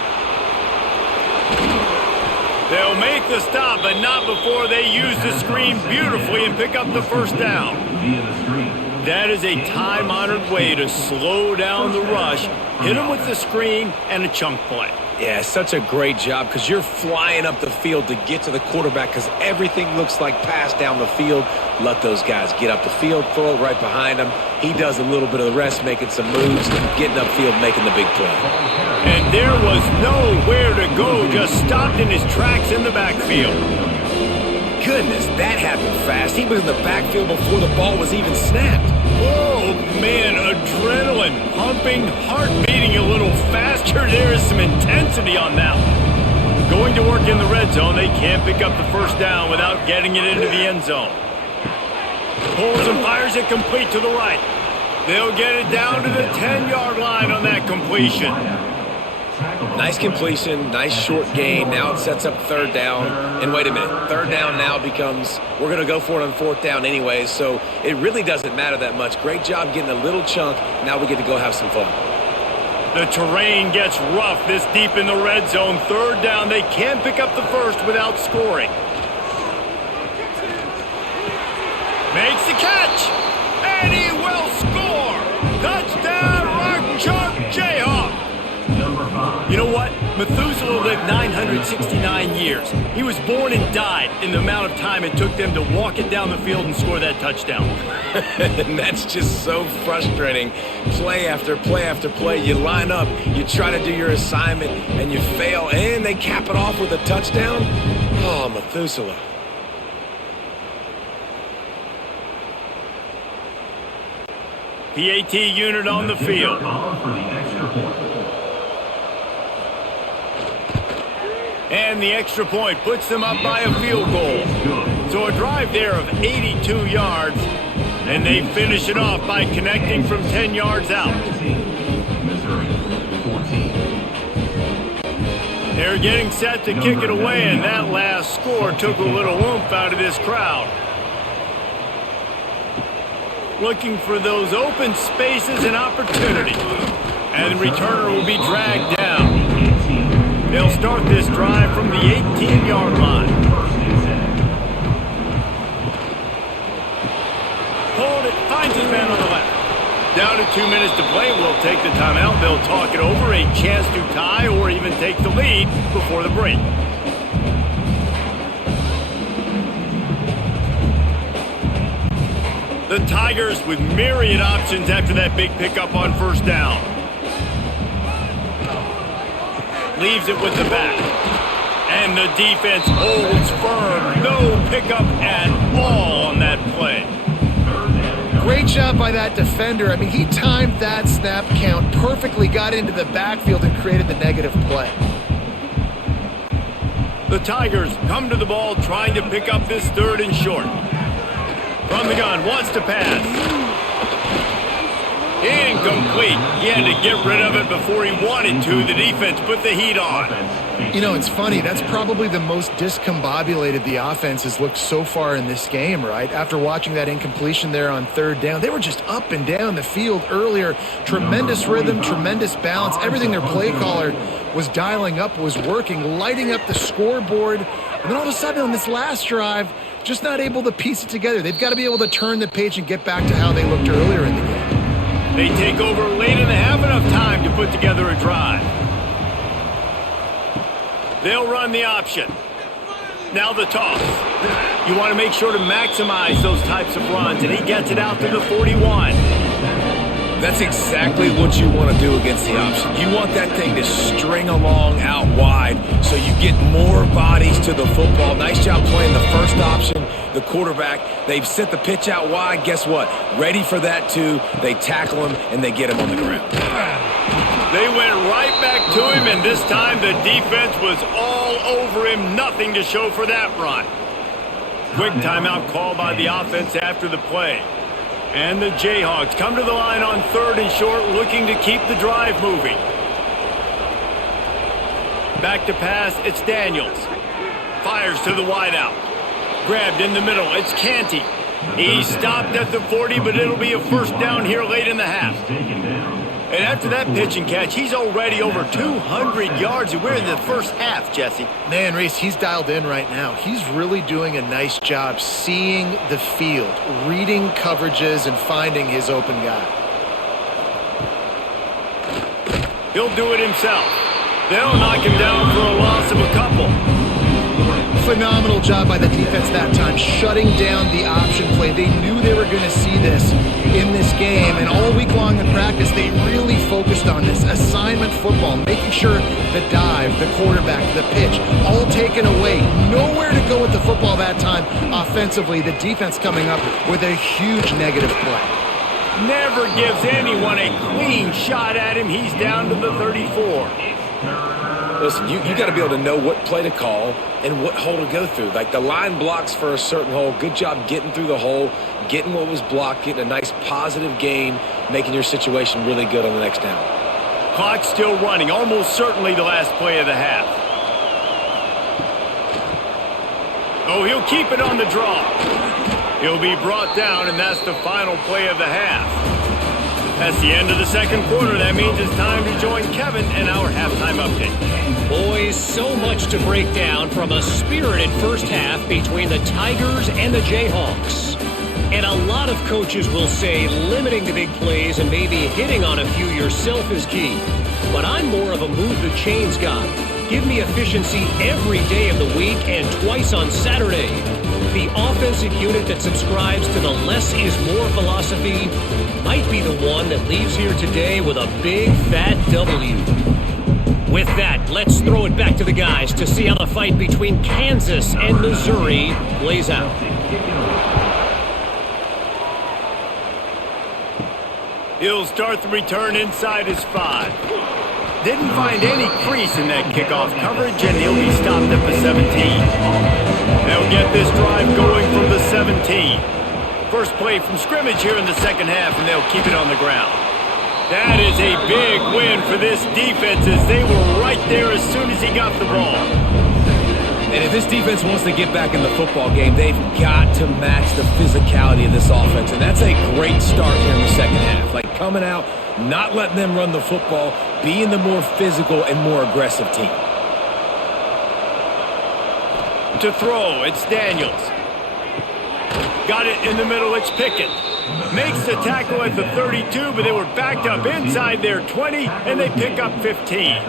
They'll make the stop, but not before they use the screen beautifully and pick up the first down. That is a time-honored way to slow down the rush, hit them with the screen, and a chunk play. Yeah, such a great job, because you're flying up the field to get to the quarterback, because everything looks like pass down the field. Let those guys get up the field, throw it right behind him. He does a little bit of the rest, making some moves, getting upfield, making the big play. And there was nowhere to go, just stopped in his tracks in the backfield. Goodness, that happened fast. He was in the backfield before the ball was even snapped. Oh, man, adrenaline pumping, heart beating a little faster. There is some intensity on that one. Going to work in the red zone, they can't pick up the first down without getting it into the end zone. Pulls and fires it complete to the right. They'll get it down to the 10-yard line on that completion. Nice completion, nice short gain. Now it sets up third down. And wait a minute, third down now becomes, we're going to go for it on fourth down anyways, so it really doesn't matter that much. Great job getting a little chunk. Now we get to go have some fun. The terrain gets rough this deep in the red zone. Third down, they can't pick up the first without scoring. Makes the catch, and he will score. Touchdown, Rock Chalk Jayhawk. You know what? Methuselah lived 969 years. He was born and died in the amount of time it took them to walk it down the field and score that touchdown. And that's just so frustrating. Play after play after play. You line up, you try to do your assignment, and you fail, and they cap it off with a touchdown. Oh, Methuselah. PAT unit on the field. And the extra point puts them up by a field goal. So a drive there of 82 yards, and they finish it off by connecting from 10 yards out. They're getting set to kick it away, and that last score took a little oomph out of this crowd. Looking for those open spaces and opportunity. And the returner will be dragged down. They'll start this drive from the 18-yard line. Hold it, finds his man on the left. Down to 2 minutes to play, we'll take the timeout. They'll talk it over, a chance to tie or even take the lead before the break. The Tigers with myriad options after that big pickup on first down. Leaves it with the back. And the defense holds firm. No pickup at all on that play. Great job by that defender. I mean, he timed that snap count perfectly, got into the backfield and created the negative play. The Tigers come to the ball trying to pick up this 3rd and short. From the gun, wants to pass. Incomplete. He had to get rid of it before he wanted to. The defense put the heat on. You know, it's funny. That's probably the most discombobulated the offense has looked so far in this game, right? After watching that incompletion there on 3rd down, they were just up and down the field earlier. Tremendous rhythm, tremendous balance. Everything their play caller was dialing up was working, lighting up the scoreboard. And then all of a sudden on this last drive, just not able to piece it together. They've got to be able to turn the page and get back to how they looked earlier in the game. They take over late and they have enough time to put together a drive. They'll run the option. Now the toss. You want to make sure to maximize those types of runs, and he gets it out to the 41. That's exactly what you want to do against the option. You want that thing to string along out wide so you get more bodies to the football. Nice job playing the first option. The quarterback, they've sent the pitch out wide. Guess what? Ready for that too. They tackle him and they get him on the ground. They went right back to him, and this time the defense was all over him. Nothing to show for that run. Quick timeout call by the offense after the play. And the Jayhawks come to the line on 3rd and short, looking to keep the drive moving. Back to pass, it's Daniels. Fires to the wideout. Grabbed in the middle, it's Canty. He stopped at the 40, but it'll be a 1st down here late in the half. And after that pitch and catch, he's already over 200 yards, and we're in the 1st half, Jesse. Man, Reese, he's dialed in right now. He's really doing a nice job seeing the field, reading coverages, and finding his open guy. He'll do it himself. They'll knock him down for a loss of a couple. Phenomenal job by the defense that time, shutting down the option play. They knew they were going to see this in this game, and all week long in practice, they really focused on this assignment football, making sure the dive, the quarterback, the pitch, all taken away. Nowhere to go with the football that time offensively. The defense coming up with a huge negative play. Never gives anyone a clean shot at him. He's down to the 34. Listen, you got to be able to know what play to call and what hole to go through. Like the line blocks for a certain hole. Good job getting through the hole, getting what was blocked, getting a nice positive gain, making your situation really good on the next down. Clock still running, almost certainly the last play of the half. Oh, he'll keep it on the draw. He'll be brought down, and that's the final play of the half. That's the end of the 2nd quarter. That means it's time to join Kevin in our halftime update. Boys, so much to break down from a spirited 1st half between the Tigers and the Jayhawks. And a lot of coaches will say limiting the big plays and maybe hitting on a few yourself is key. But I'm more of a move the chains guy. Give me efficiency every day of the week and twice on Saturday. The offensive unit that subscribes to the less is more philosophy might be the one that leaves here today with a big fat W. With that, let's throw it back to the guys to see how the fight between Kansas and Missouri plays out. He'll start the return inside his 5. Didn't find any crease in that kickoff coverage, and he'll be stopped at the 17. They'll get this drive going from the 17. First play from scrimmage here in the 2nd half, and they'll keep it on the ground. That is a big win for this defense, as they were right there as soon as he got the ball. And if this defense wants to get back in the football game, they've got to match the physicality of this offense. And that's a great start here in the 2nd half. Like coming out, not letting them run the football, being the more physical and more aggressive team. To throw, it's Daniels. Got it in the middle, it's Pickett. Makes the tackle at the 32, but they were backed up inside their 20, and they pick up 15.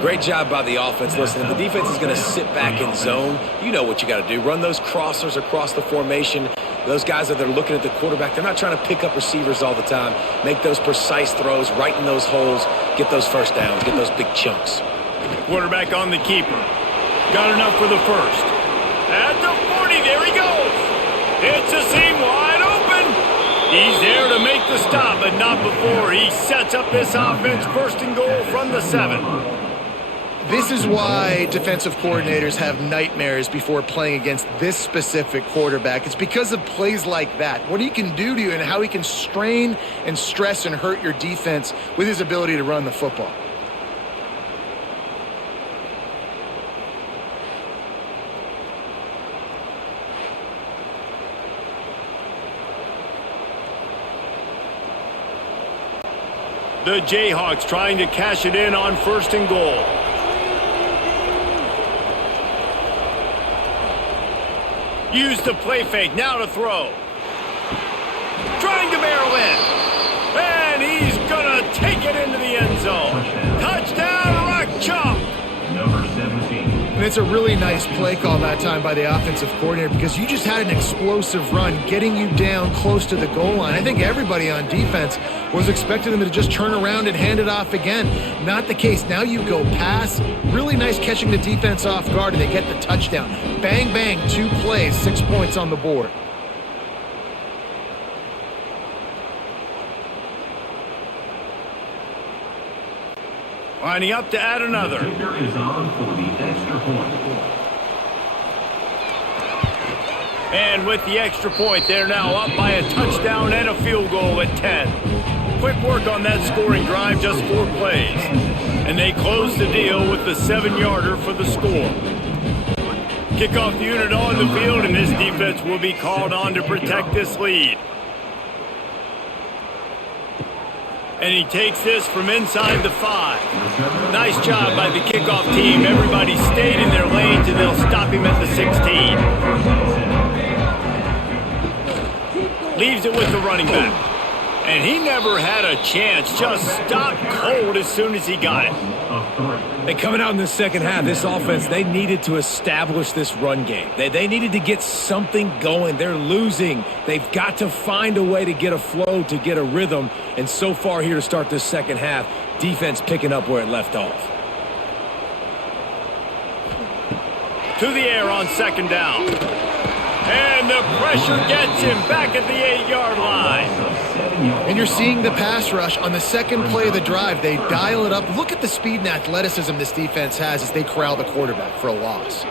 Great job by the offense. Listen, if the defense is going to sit back in zone, you know what you got to do. Run those crossers across the formation. Those guys that are looking at the quarterback, they're not trying to pick up receivers all the time. Make those precise throws, right in those holes, get those 1st downs, get those big chunks. Quarterback on the keeper. Got enough for the 1st. At the 40, there he goes. It's a seam wide open. He's there to make the stop, but not before he sets up this offense 1st and goal from the 7. This is why defensive coordinators have nightmares before playing against this specific quarterback. It's because of plays like that. What he can do to you and how he can strain and stress and hurt your defense with his ability to run the football. The Jayhawks trying to cash it in on 1st and goal. Use the play fake, now to throw. Trying to barrel in. And he's going to take it into the end zone. Touchdown, Rock Chalk. Number 17. And it's a really nice play call that time by the offensive coordinator because you just had an explosive run getting you down close to the goal line. I think everybody on defense was expecting them to just turn around and hand it off again. Not the case. Now you go pass. Really nice catching the defense off guard, and they get the touchdown. Bang, bang, 2 plays, 6 points on the board. Lining up to add another. Kicker is on for the extra point. And with the extra point, they're now up by a touchdown and a field goal at 10. Quick work on that scoring drive, just 4 plays. And they close the deal with the 7-yarder for the score. Kickoff unit on the field, and this defense will be called on to protect this lead. And he takes this from inside the 5. Nice job by the kickoff team. Everybody stayed in their lanes, and they'll stop him at the 16. Leaves it with the running back. And he never had a chance. Just stopped cold as soon as he got it. And coming out in the second half, this offense, they needed to establish this run game. They needed to get something going. They're losing. They've got to find a way to get a flow, to get a rhythm. And so far here to start this second half, defense picking up where it left off. To the air on 2nd down. And the pressure gets him back at the 8-yard line. And you're seeing the pass rush on the second play of the drive. They dial it up. Look at the speed and athleticism this defense has as they corral the quarterback for a loss.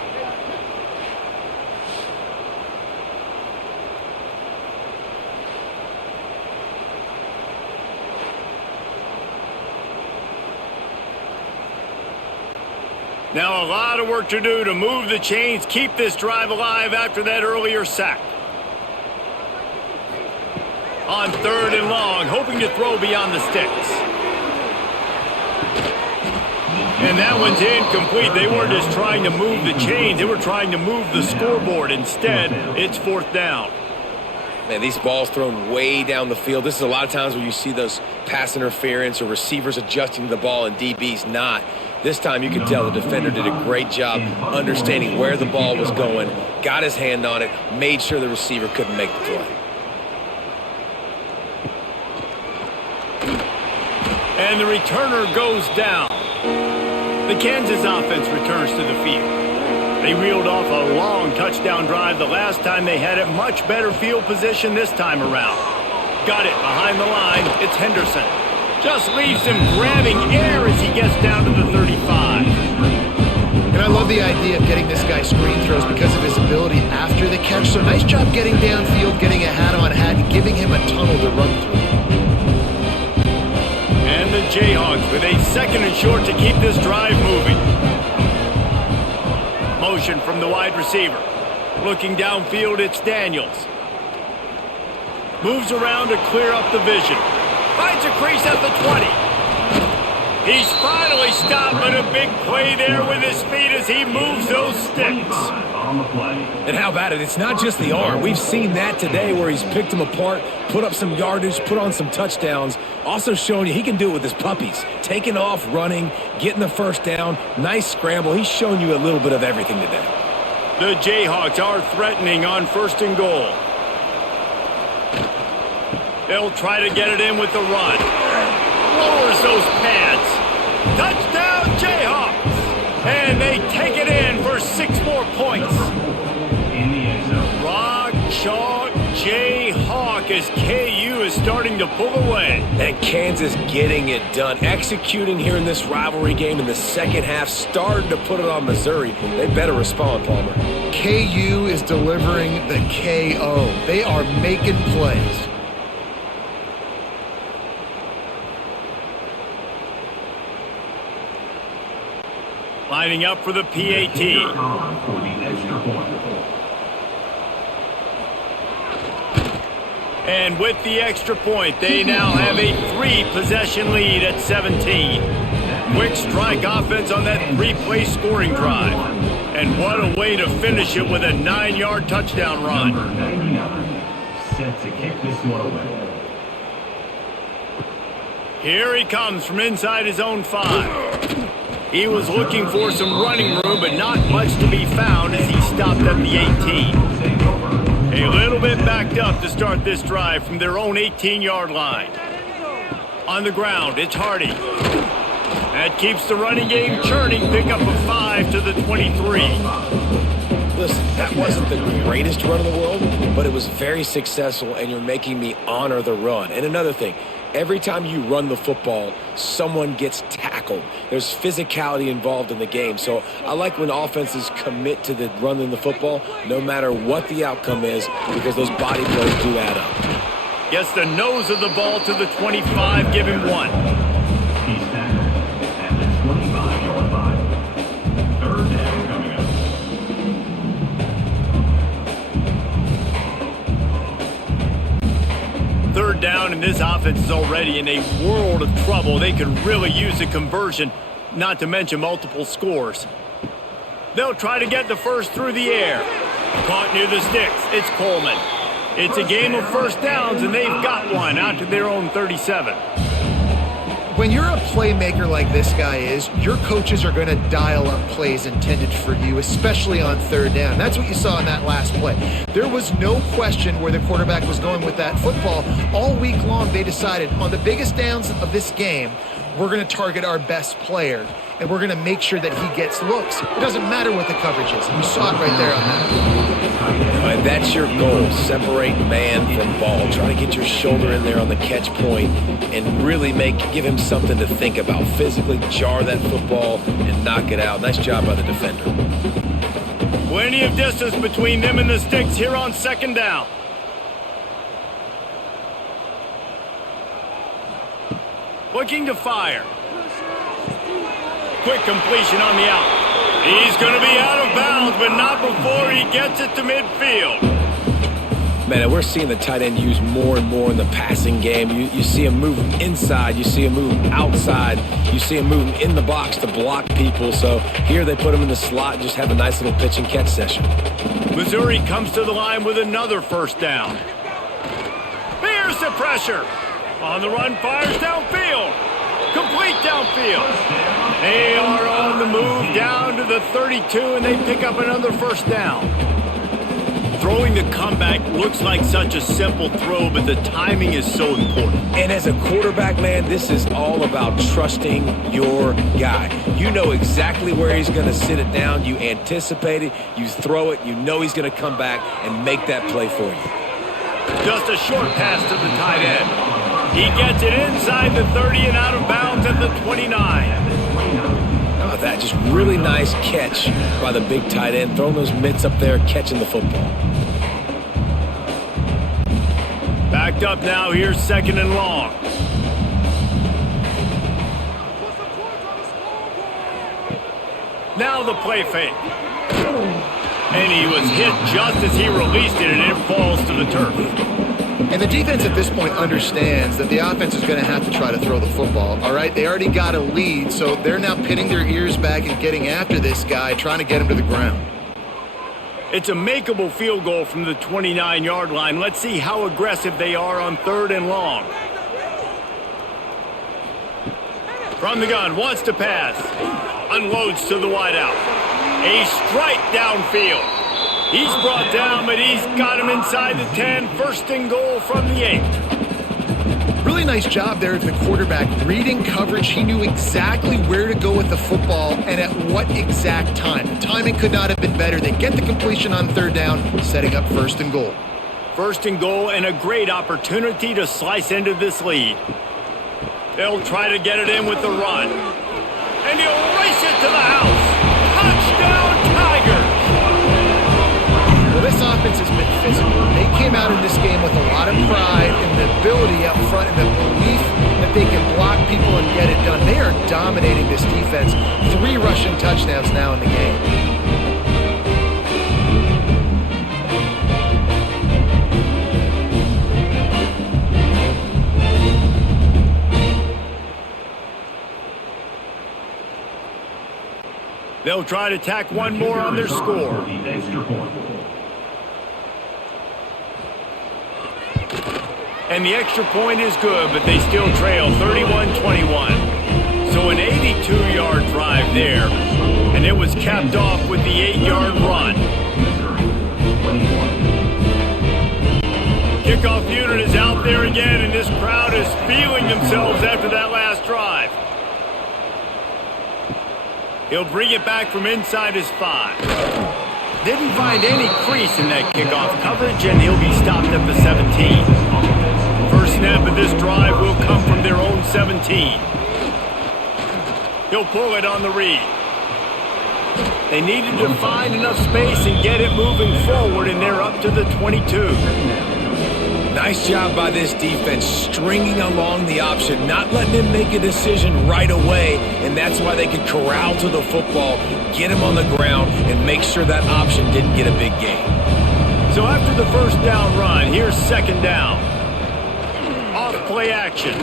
Now a lot of work to do to move the chains, keep this drive alive after that earlier sack. On 3rd and long, hoping to throw beyond the sticks. And that one's incomplete. They weren't just trying to move the chains, they were trying to move the scoreboard. Instead, it's 4th down. Man, these balls thrown way down the field. This is a lot of times where you see those pass interference or receivers adjusting the ball and DBs not. This time you can tell the defender did a great job understanding where the ball was going, got his hand on it, made sure the receiver couldn't make the play. And the returner goes down. The Kansas offense returns to the field. They reeled off a long touchdown drive the last time they had it. Much better field position this time around. Got it behind the line. It's Henderson. Just leaves him grabbing air as he gets down to the 35. And I love the idea of getting this guy screen throws because of his ability after the catch. So nice job getting downfield, getting a hat-on-hat, and giving him a tunnel to run through. And the Jayhawks with a 2nd and short to keep this drive moving. Motion from the wide receiver. Looking downfield, it's Daniels. Moves around to clear up the vision. Finds a crease at the 20. He's finally stopped, but a big play there with his feet as he moves those sticks. And how about it? It's not just the arm. We've seen that today where he's picked them apart, put up some yardage, put on some touchdowns. Also showing you he can do it with his puppies. Taking off, running, getting the 1st down. Nice scramble. He's shown you a little bit of everything today. The Jayhawks are threatening on 1st and goal. They'll try to get it in with the run. Lowers those pads. Touchdown, Jayhawks! And they take it in for 6 more points. In the end zone. Rock Chalk Jayhawk as KU pull away. And Kansas getting it done, executing here in this rivalry game in the second half, starting to put it on Missouri. They better respond, Palmer. KU is delivering the KO. They are making plays. Lining up for the PAT. On for the extra point. And with the extra point, they now have a 3-possession lead at 17. Quick strike offense on that 3-play scoring drive. And what a way to finish it with a 9-yard touchdown run. Number 99, set to kick this one away. Here he comes from inside his own 5. He was looking for some running room, but not much to be found as he stopped at the 18. A little bit backed up to start this drive from their own 18-yard line. On the ground, it's Hardy. That keeps the running game churning. Pick up a 5 to the 23. Listen, that wasn't the greatest run in the world, but it was very successful, and you're making me honor the run. And another thing, every time you run the football, someone gets tackled. There's physicality involved in the game. So I like when offenses commit to the running the football, no matter what the outcome is, because those body blows do add up. Gets the nose of the ball to the 25, give him 1. He's tackled at the 25-yard line. Third down coming up. Third down, and this offense is already in a world of trouble. They could really use a conversion, not to mention multiple scores. They'll try to get the first through the air. Caught near the sticks. It's Coleman. It's a game of first downs, and they've got one out to their own 37. When you're a playmaker like this guy is, your coaches are going to dial up plays intended for you, especially on third down. That's what you saw in that last play. There was no question where the quarterback was going with that football. All week long, they decided on the biggest downs of this game, we're going to target our best player, and we're going to make sure that he gets looks. It doesn't matter what the coverage is. You saw it right there on that. And that's your goal, separate man from ball. Try to get your shoulder in there on the catch point and really give him something to think about. Physically jar that football and knock it out. Nice job by the defender. Plenty of distance between them and the sticks here on second down. Looking to fire. Quick completion on the out. He's going to be out of bounds, but not before he gets it to midfield. Man, and we're seeing the tight end used more and more in the passing game. You see him move inside. You see him move outside. You see him moving in the box to block people. So here they put him in the slot and just have a nice little pitch and catch session. Missouri comes to the line with another first down. Here's the pressure. On the run, fires downfield. Complete downfield. They are on the move down to the 32, and they pick up another first down. Throwing the comeback looks like such a simple throw, but the timing is so important. And as a quarterback, man, this is all about trusting your guy. You know exactly where he's going to sit it down. You anticipate it. You throw it. You know he's going to come back and make that play for you. Just a short pass to the tight end. He gets it inside the 30 and out of bounds at the 29. That just really nice catch by the big tight end, throwing those mitts up there, catching the football. Backed up now, here's second and long. Now the play fake. And he was hit just as he released it, and it falls to the turf. And the defense at this point understands that the offense is going to have to try to throw the football, all right? They already got a lead, so they're now pinning their ears back and getting after this guy, trying to get him to the ground. It's a makeable field goal from the 29-yard line. Let's see how aggressive they are on third and long. From the gun, wants to pass. Unloads to the wideout. A strike downfield. He's brought down, but he's got him inside the 10. First and goal from the 8. Really nice job there of the quarterback reading coverage. He knew exactly where to go with the football and at what exact time. The timing could not have been better. They get the completion on third down, setting up first and goal. First and goal and a great opportunity to slice into this lead. They'll try to get it in with the run. And he'll race it to the house. Touchdown, Tigers! Well, this offense has been physical. They came out in this game with a lot of pride and the ability up front and the belief that they can block people and get it done. They are dominating this defense. 3 rushing touchdowns now in the game. They'll try to tack one more on their score. The extra point. And the extra point is good, but they still trail 31-21. So an 82-yard drive there, and it was capped off with the 8-yard run. Kickoff unit is out there again, and this crowd is feeling themselves after that last drive. He'll bring it back from inside his 5. Didn't find any crease in that kickoff coverage, and he'll be stopped at the 17. First snap of this drive will come from their own 17. He'll pull it on the read. They needed to find enough space and get it moving forward, and they're up to the 22. Nice job by this defense stringing along the option, not letting him make a decision right away, and that's why they could corral to the football, get him on the ground, and make sure that option didn't get a big gain. So after the first down run, here's second down. Off play action.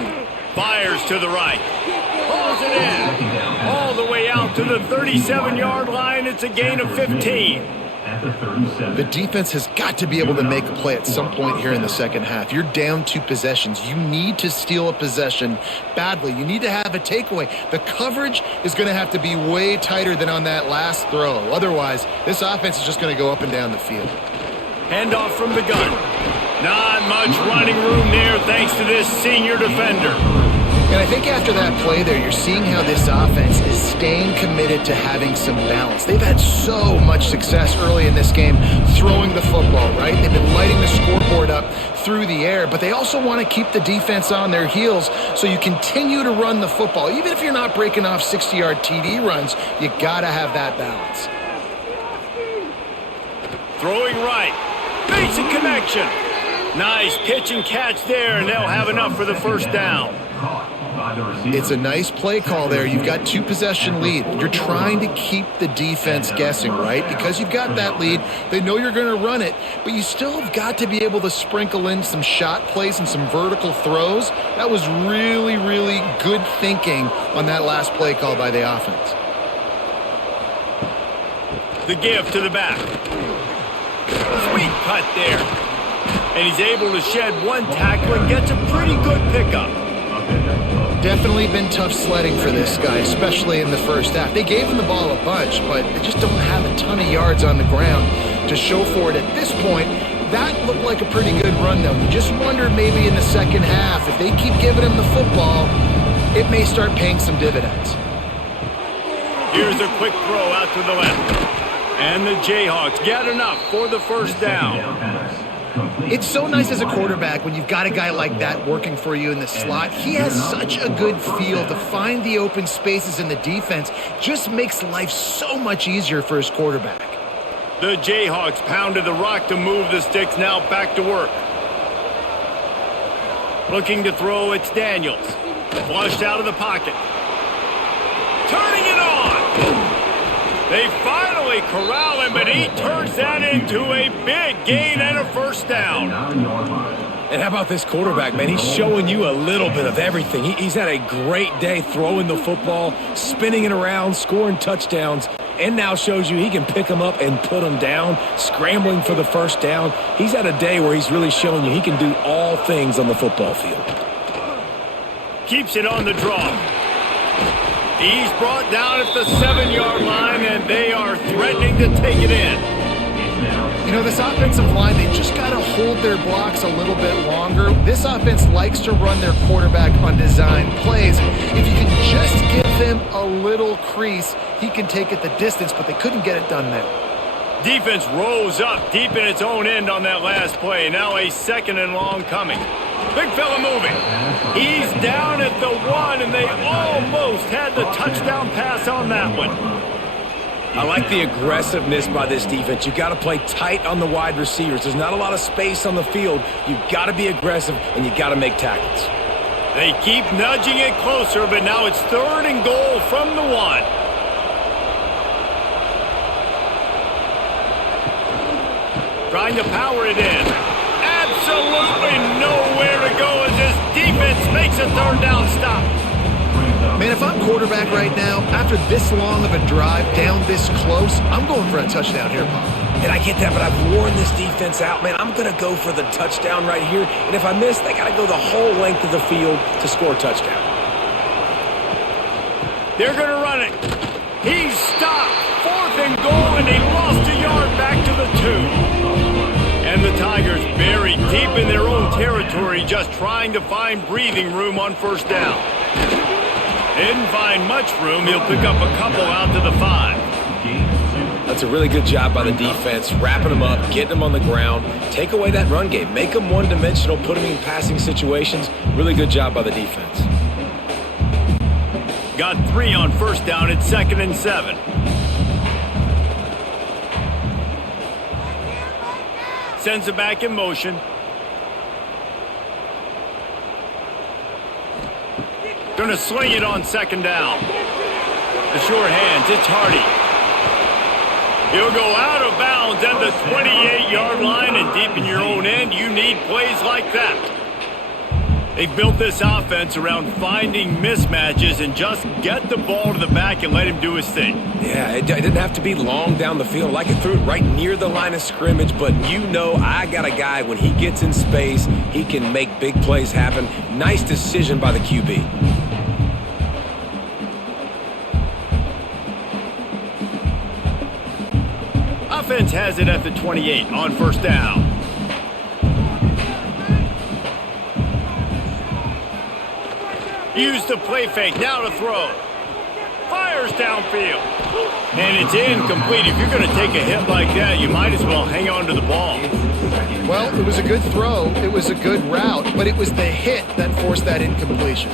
Fires to the right. Pulls it in. All the way out to the 37-yard line. It's a gain of 15. At the 37. The defense has got to be able to make a play at some point here in the second half. You're down 2 possessions. You need to steal a possession badly. You need to have a takeaway. The coverage is going to have to be way tighter than on that last throw. Otherwise, this offense is just going to go up and down the field. Handoff from the gun. Not much running room there thanks to this senior defender. And I think after that play there, you're seeing how this offense is staying committed to having some balance. They've had so much success early in this game throwing the football, right? They've been lighting the scoreboard up through the air, but they also want to keep the defense on their heels, so you continue to run the football. Even if you're not breaking off 60-yard TD runs, you got to have that balance. Throwing right. Basic connection. Nice pitch and catch there, and they'll have enough for the first down. It's a nice play call there. You've got 2-possession lead. You're trying to keep the defense guessing, right? Because you've got that lead. They know you're going to run it, but you still have got to be able to sprinkle in some shot plays and some vertical throws. That was really, really good thinking on that last play call by the offense. The give to the back. Sweet cut there. And he's able to shed one tackle and gets a pretty good pickup. Definitely been tough sledding for this guy, especially in the first half. They gave him the ball a bunch, but they just don't have a ton of yards on the ground to show for it at this point. That looked like a pretty good run, though. You just wonder maybe in the second half, if they keep giving him the football, it may start paying some dividends. Here's a quick throw out to the left. And the Jayhawks get enough for the first down. It's so nice as a quarterback when you've got a guy like that working for you in the slot. He has such a good feel to find the open spaces in the defense. Just makes life so much easier for his quarterback. The Jayhawks pounded the rock to move the sticks, now back to work. Looking to throw, it's Daniels. Flushed out of the pocket. Turning it on! They finally corral him, but he turns that into a big gain and a first down. And how about this quarterback, man? He's showing you a little bit of everything. He's had a great day throwing the football, spinning it around, scoring touchdowns, and now shows you he can pick them up and put them down, scrambling for the first down. He's had a day where he's really showing you he can do all things on the football field. Keeps it on the draw. He's brought down at the 7-yard line, and they are threatening to take it in. You know, this offensive line, they just got to hold their blocks a little bit longer. This offense likes to run their quarterback on design plays. If you can just give him a little crease, he can take it the distance, but they couldn't get it done there. Defense rose up deep in its own end on that last play. Now a 2nd and long coming. Big fella moving. He's down at the 1, and they almost had the touchdown pass on that one. I like the aggressiveness by this defense. You got to play tight on the wide receivers. There's not a lot of space on the field. You got to be aggressive, and you got to make tackles. They keep nudging it closer, but now it's 3rd and goal from the 1. Trying to power it in. Absolutely nowhere to go as this defense makes a 3rd down stop. Man, if I'm quarterback right now, after this long of a drive down this close, I'm going for a touchdown here, Pop. And I get that, but I've worn this defense out. Man, I'm going to go for the touchdown right here. And if I miss, they got to go the whole length of the field to score a touchdown. They're going to run it. He's stopped. 4th and goal, and he lost a yard back to the 2. And the Tigers buried deep in their own territory, just trying to find breathing room on 1st down. Didn't find much room. He'll pick up a couple out to the 5. That's a really good job by the defense, wrapping them up, getting them on the ground. Take away that run game. Make them one-dimensional, put them in passing situations. Really good job by the defense. Got 3 on 1st down at 2nd and 7. Sends it back in motion. Going to sling it on 2nd down. The short hands, it's Hardy. He'll go out of bounds at the 28-yard line, and deep in your own end, you need plays like that. They've built this offense around finding mismatches and just get the ball to the back and let him do his thing. Yeah, it didn't have to be long down the field. Like it threw it right near the line of scrimmage, but you know I got a guy, when he gets in space, he can make big plays happen. Nice decision by the QB. Offense has it at the 28 on 1st down. Use the play fake, now to throw. Fires downfield. And it's incomplete. If you're going to take a hit like that, you might as well hang on to the ball. Well, it was a good throw. It was a good route, but it was the hit that forced that incompletion.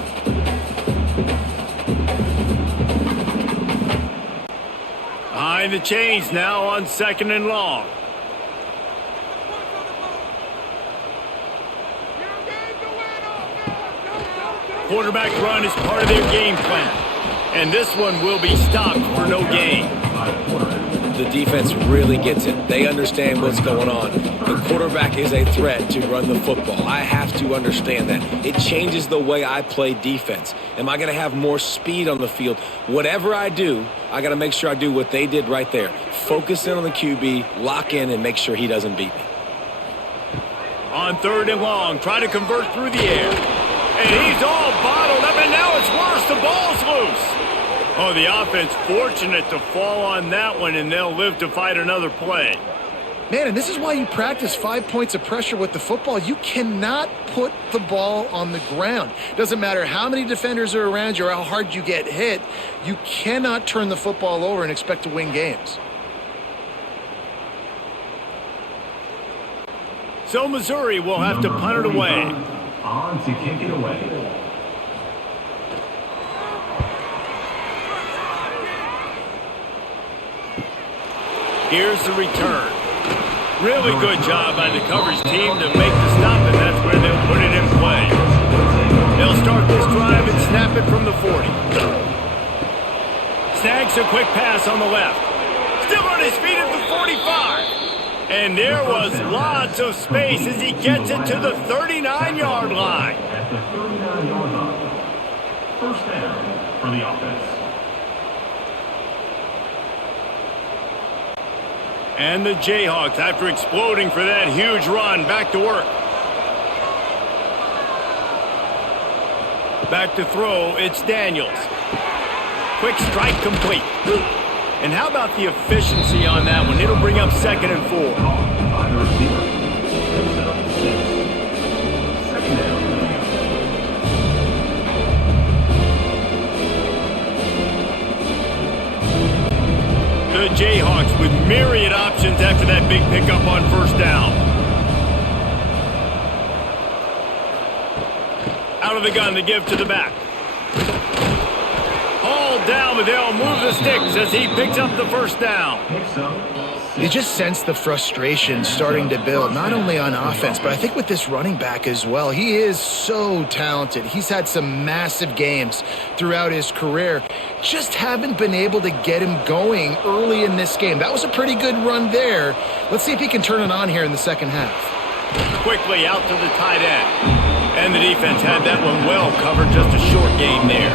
Behind the chains now on 2nd and long. Quarterback run is part of their game plan. And this one will be stopped for no gain. The defense really gets it. They understand what's going on. The quarterback is a threat to run the football. I have to understand that. It changes the way I play defense. Am I going to have more speed on the field? Whatever I do, I got to make sure I do what they did right there. Focus in on the QB, lock in, and make sure he doesn't beat me. On 3rd and long, try to convert through the air. And he's all bottled up, and now it's worse. The ball's loose. Oh, the offense fortunate to fall on that one, and they'll live to fight another play. Man, and this is why you practice 5 points of pressure with the football. You cannot put the ball on the ground. Doesn't matter how many defenders are around you or how hard you get hit. You cannot turn the football over and expect to win games. So Missouri will have to punt it away. On to kick it away. Here's the return. Really good job by the coverage team to make the stop, and that's where they'll put it in play. They'll start this drive and snap it from the 40. Snags a quick pass on the left. Still on his feet at the 45. And there was lots of space as he gets it to the 39-yard line. At the 39-yard line. 1st down for the offense. And the Jayhawks, after exploding for that huge run, back to work. Back to throw, it's Daniels. Quick strike complete. And how about the efficiency on that one? It'll bring up 2nd and 4. By the receiver. Picks up 6. 2nd down. The The Jayhawks with myriad options after that big pickup on first down. Out of the gun to give to the back. Hauled down, but they'll move the sticks as he picks up the first down. You just sense the frustration starting to build, not only on offense, but I think with this running back as well. He is so talented. He's had some massive games throughout his career. Just haven't been able to get him going early in this game. That was a pretty good run there. Let's see if he can turn it on here in the second half. Quickly out to the tight end. And the defense had that one well covered, just a short gain there.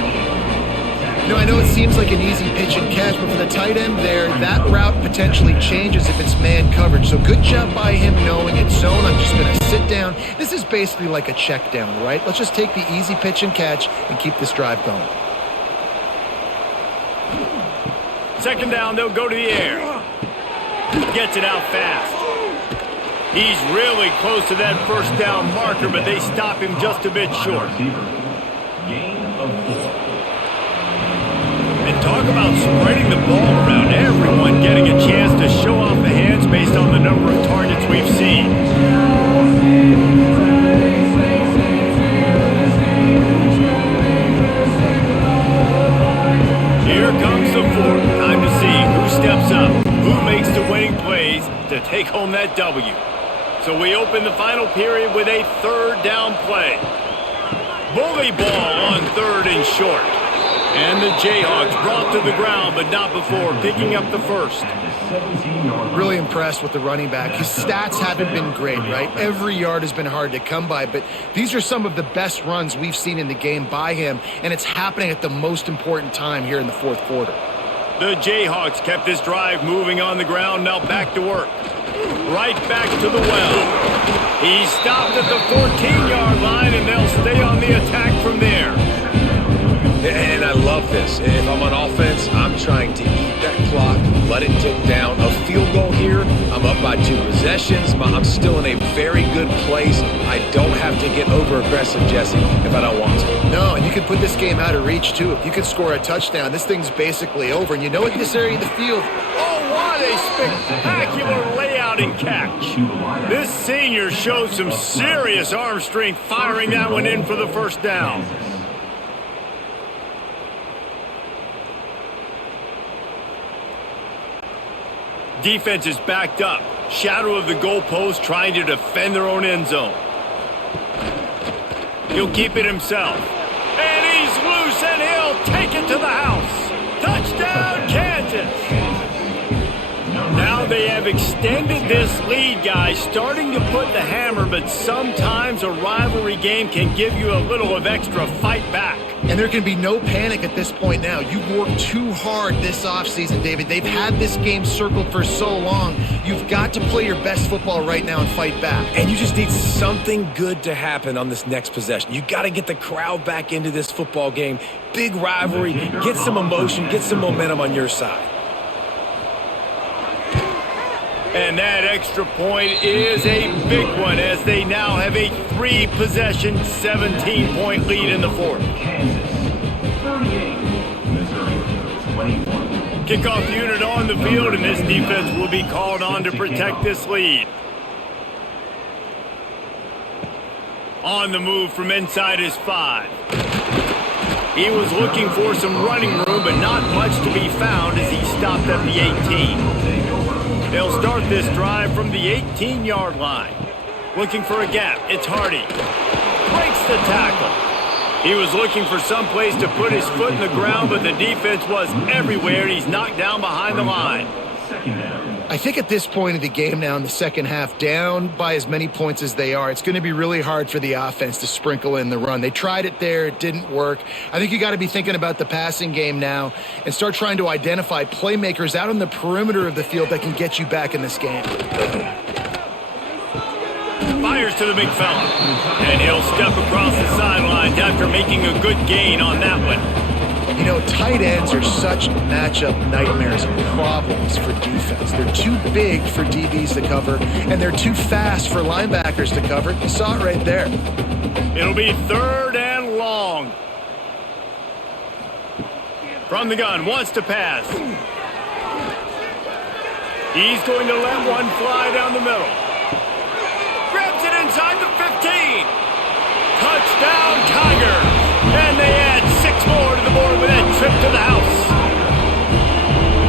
You know, I know it seems like an easy pitch and catch, but for the tight end there, that route potentially changes if it's man coverage. So good job by him knowing it's zone. I'm just going to sit down. This is basically like a check down, right? Let's just take the easy pitch and catch and keep this drive going. Second down, they'll go to the air. Gets it out fast. He's really close to that first down marker, but they stop him just a bit short. Gain of 4. And talk about spreading the ball around. Everyone getting a chance to show off the hands based on the number of targets we've seen. Here comes the fourth. Time to see who steps up, who makes the winning plays to take home that W. So we open the final period with a third down play. Bully ball on third and short. And the Jayhawks brought to the ground, but not before picking up the first. Really impressed with the running back. His stats haven't been great, right? Every yard has been hard to come by, but these are some of the best runs we've seen in the game by him, and it's happening at the most important time here in the fourth quarter. The Jayhawks kept this drive moving on the ground, now back to work. Right back to the well. He stopped at the 14-yard line, and they'll stay on the attack from there. And I love this. If I'm on offense, I'm trying to eat that clock, let it tick down. A field goal here, I'm up by 2 possessions. I'm still in a very good place. I don't have to get over-aggressive, Jesse, if I don't want to. No, and you can put this game out of reach, too. If you can score a touchdown, this thing's basically over. And you know, in this area of the field, Oh, what a spectacular layout and catch. This senior showed some serious arm strength firing that one in for the first down. Defense is backed up. Shadow of the goalpost trying to defend their own end zone. He'll keep it himself. And he's loose and he'll take it to the house. Touchdown, Kansas. Now they have extended this lead, guys, starting to put the hammer, but sometimes a rivalry game can give you a little of extra fight back. and there can be no panic at this point now. You've worked too hard this offseason, David. They've had this game circled for so long. You've got to play your best football right now and fight back. And you just need something good to happen on this next possession. You got to get the crowd back into this football game. Big rivalry. Get some emotion. Get some momentum on your side. And that extra point is a big one as they now have a 3-possession, 17-point lead in the fourth. Kansas 38, Missouri 21. Kickoff unit on the field, and this defense will be called on to protect this lead. On the move from inside his 5. He was looking for some running room, but not much to be found as he stopped at the 18. They'll start this drive from the 18-yard line. Looking for a gap. It's Hardy. Breaks the tackle. He was looking for some place to put his foot in the ground, but the defense was everywhere, and he's knocked down behind the line. Second down. I think at this point of the game now in the second half, down by as many points as they are, it's going to be really hard for the offense to sprinkle in the run. They tried it there. It didn't work. I think you got to be thinking about the passing game now and start trying to identify playmakers out on the perimeter of the field that can get you back in this game. Fires to the big fella. And he'll step across the sidelines after making a good gain on that one. You know, tight ends are such matchup nightmares and problems for defense. They're too big for DBs to cover, and they're too fast for linebackers to cover. You saw it right there. It'll be 3rd and long. From the gun, wants to pass. He's going to let one fly down the middle. Grabs it inside the 15. Touchdown, Tigers. And they add 6 more to the board with that trip to the house.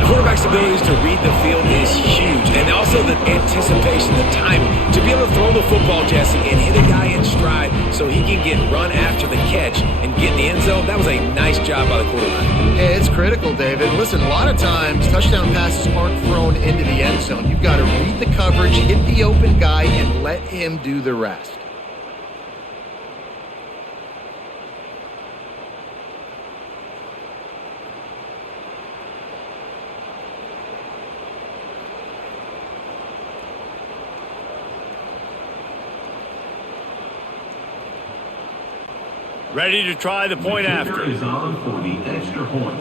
Quarterback's abilities to read the field is huge, and also the anticipation, the timing. To be able to throw the football, Jesse, and hit a guy in stride so he can get run after the catch and get in the end zone, that was a nice job by the quarterback. Yeah, it's critical, David. Listen, a lot of times touchdown passes aren't thrown into the end zone. You've got to read the coverage, hit the open guy, and let him do the rest. Ready to try the point The after. kicker is on for the extra point.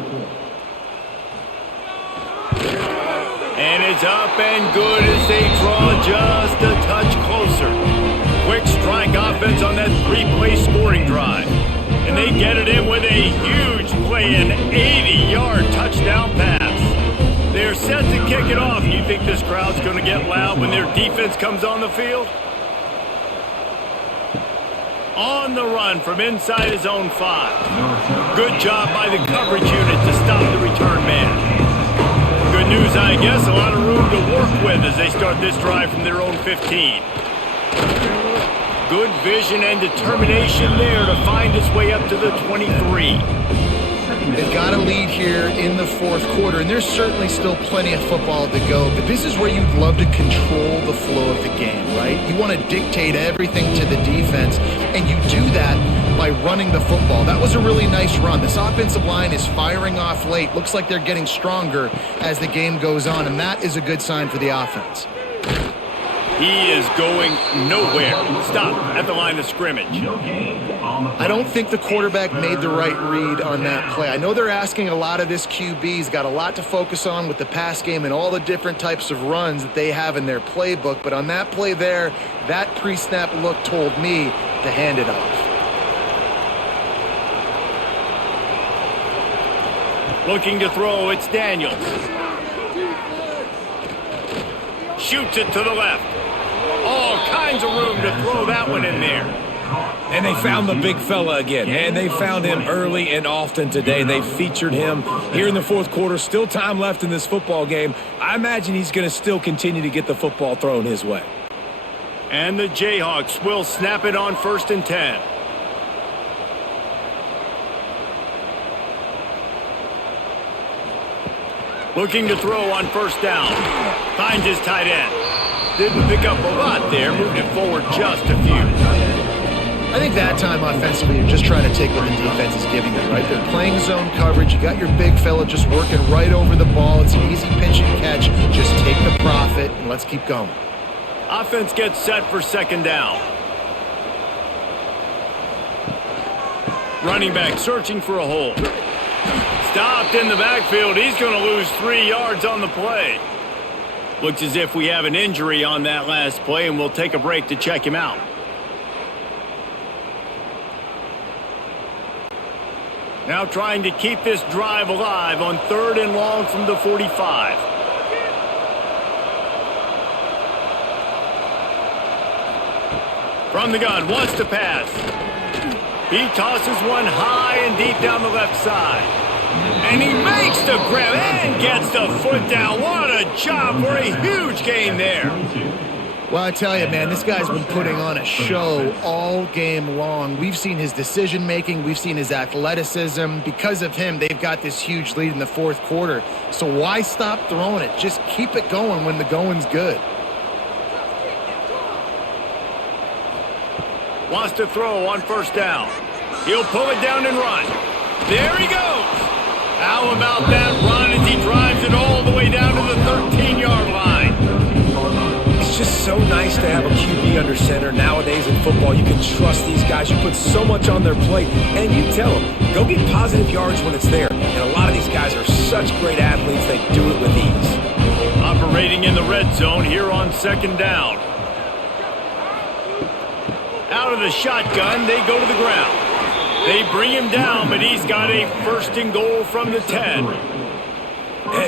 And it's up and good as they draw just a touch closer. Quick strike offense on that 3-play scoring drive. And they get it in with a huge play, an 80-yard touchdown pass. They're set to kick it off. You think this crowd's going to get loud when their defense comes on the field? On the run from inside his own 5. Good job by the coverage unit to stop the return man. Good news, I guess, a lot of room to work with as they start this drive from their own 15. Good vision and determination there to find his way up to the 23. They've got a lead here in the fourth quarter, and there's certainly still plenty of football to go, but this is where you'd love to control the flow of the game, right? You want to dictate everything to the defense, and you do that by running the football. That was a really nice run. This offensive line is firing off late. Looks like they're getting stronger as the game goes on, and that is a good sign for the offense. He is going nowhere. Stop at the line of scrimmage. I don't think the quarterback made the right read on that play. I know they're asking a lot of this QB. He's got a lot to focus on with the pass game and all the different types of runs that they have in their playbook. But on that play there, that pre-snap look told me to hand it off. Looking to throw, it's Daniels. Shoots it to the left. All kinds of room to throw that one in there. And they found the big fella again, and they found him early and often today. They featured him here in the fourth quarter. Still time left in this football game. I imagine he's going to still continue to get the football thrown his way. And the Jayhawks will snap it on 1st and 10. Looking to throw on 1st down. Finds his tight end. Didn't pick up a lot there. Moved it forward just a few. I think that time offensively, you're just trying to take what the defense is giving them, right? They're playing zone coverage. You got your big fella just working right over the ball. It's an easy pitch and catch. Just take the profit and let's keep going. Offense gets set for 2nd down. Running back searching for a hole. Stopped in the backfield. He's going to lose 3 yards on the play. Looks as if we have an injury on that last play, and we'll take a break to check him out. Now trying to keep this drive alive on 3rd and long from the 45. From the gun, wants to pass. He tosses one high and deep down the left side. And he makes the grab and gets the foot down. What a job for a huge gain there. Well, I tell you, man, this guy's been putting on a show all game long. We've seen his decision-making. We've seen his athleticism. Because of him, they've got this huge lead in the fourth quarter. So why stop throwing it? Just keep it going when the going's good. Wants to throw on 1st down. He'll pull it down and run. There he goes. How about that run as he drives it all the way down to the 13-yard line? It's just so nice to have a QB under center. Nowadays in football, you can trust these guys. You put so much on their plate, and you tell them, go get positive yards when it's there. And a lot of these guys are such great athletes, they do it with ease. Operating in the red zone here on 2nd down. Out of the shotgun, they go to the ground. They bring him down, but he's got a 1st and goal from the 10.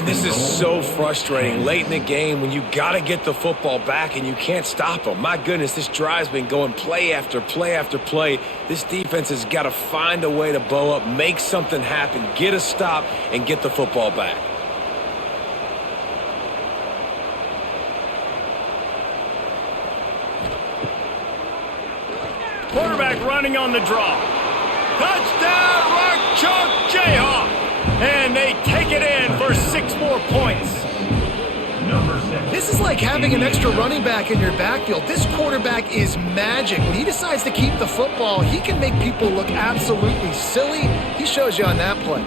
Man, this is so frustrating late in the game when you got to get the football back and you can't stop them. My goodness, this drive's been going play after play after play. This defense has got to find a way to bow up, make something happen, get a stop, and get the football back. Quarterback running on the draw. Touchdown, Rock Chalk Jayhawk. And they take it in for 6 more points. This is like having an extra running back in your backfield. This quarterback is magic. When he decides to keep the football, he can make people look absolutely silly. He shows you on that play.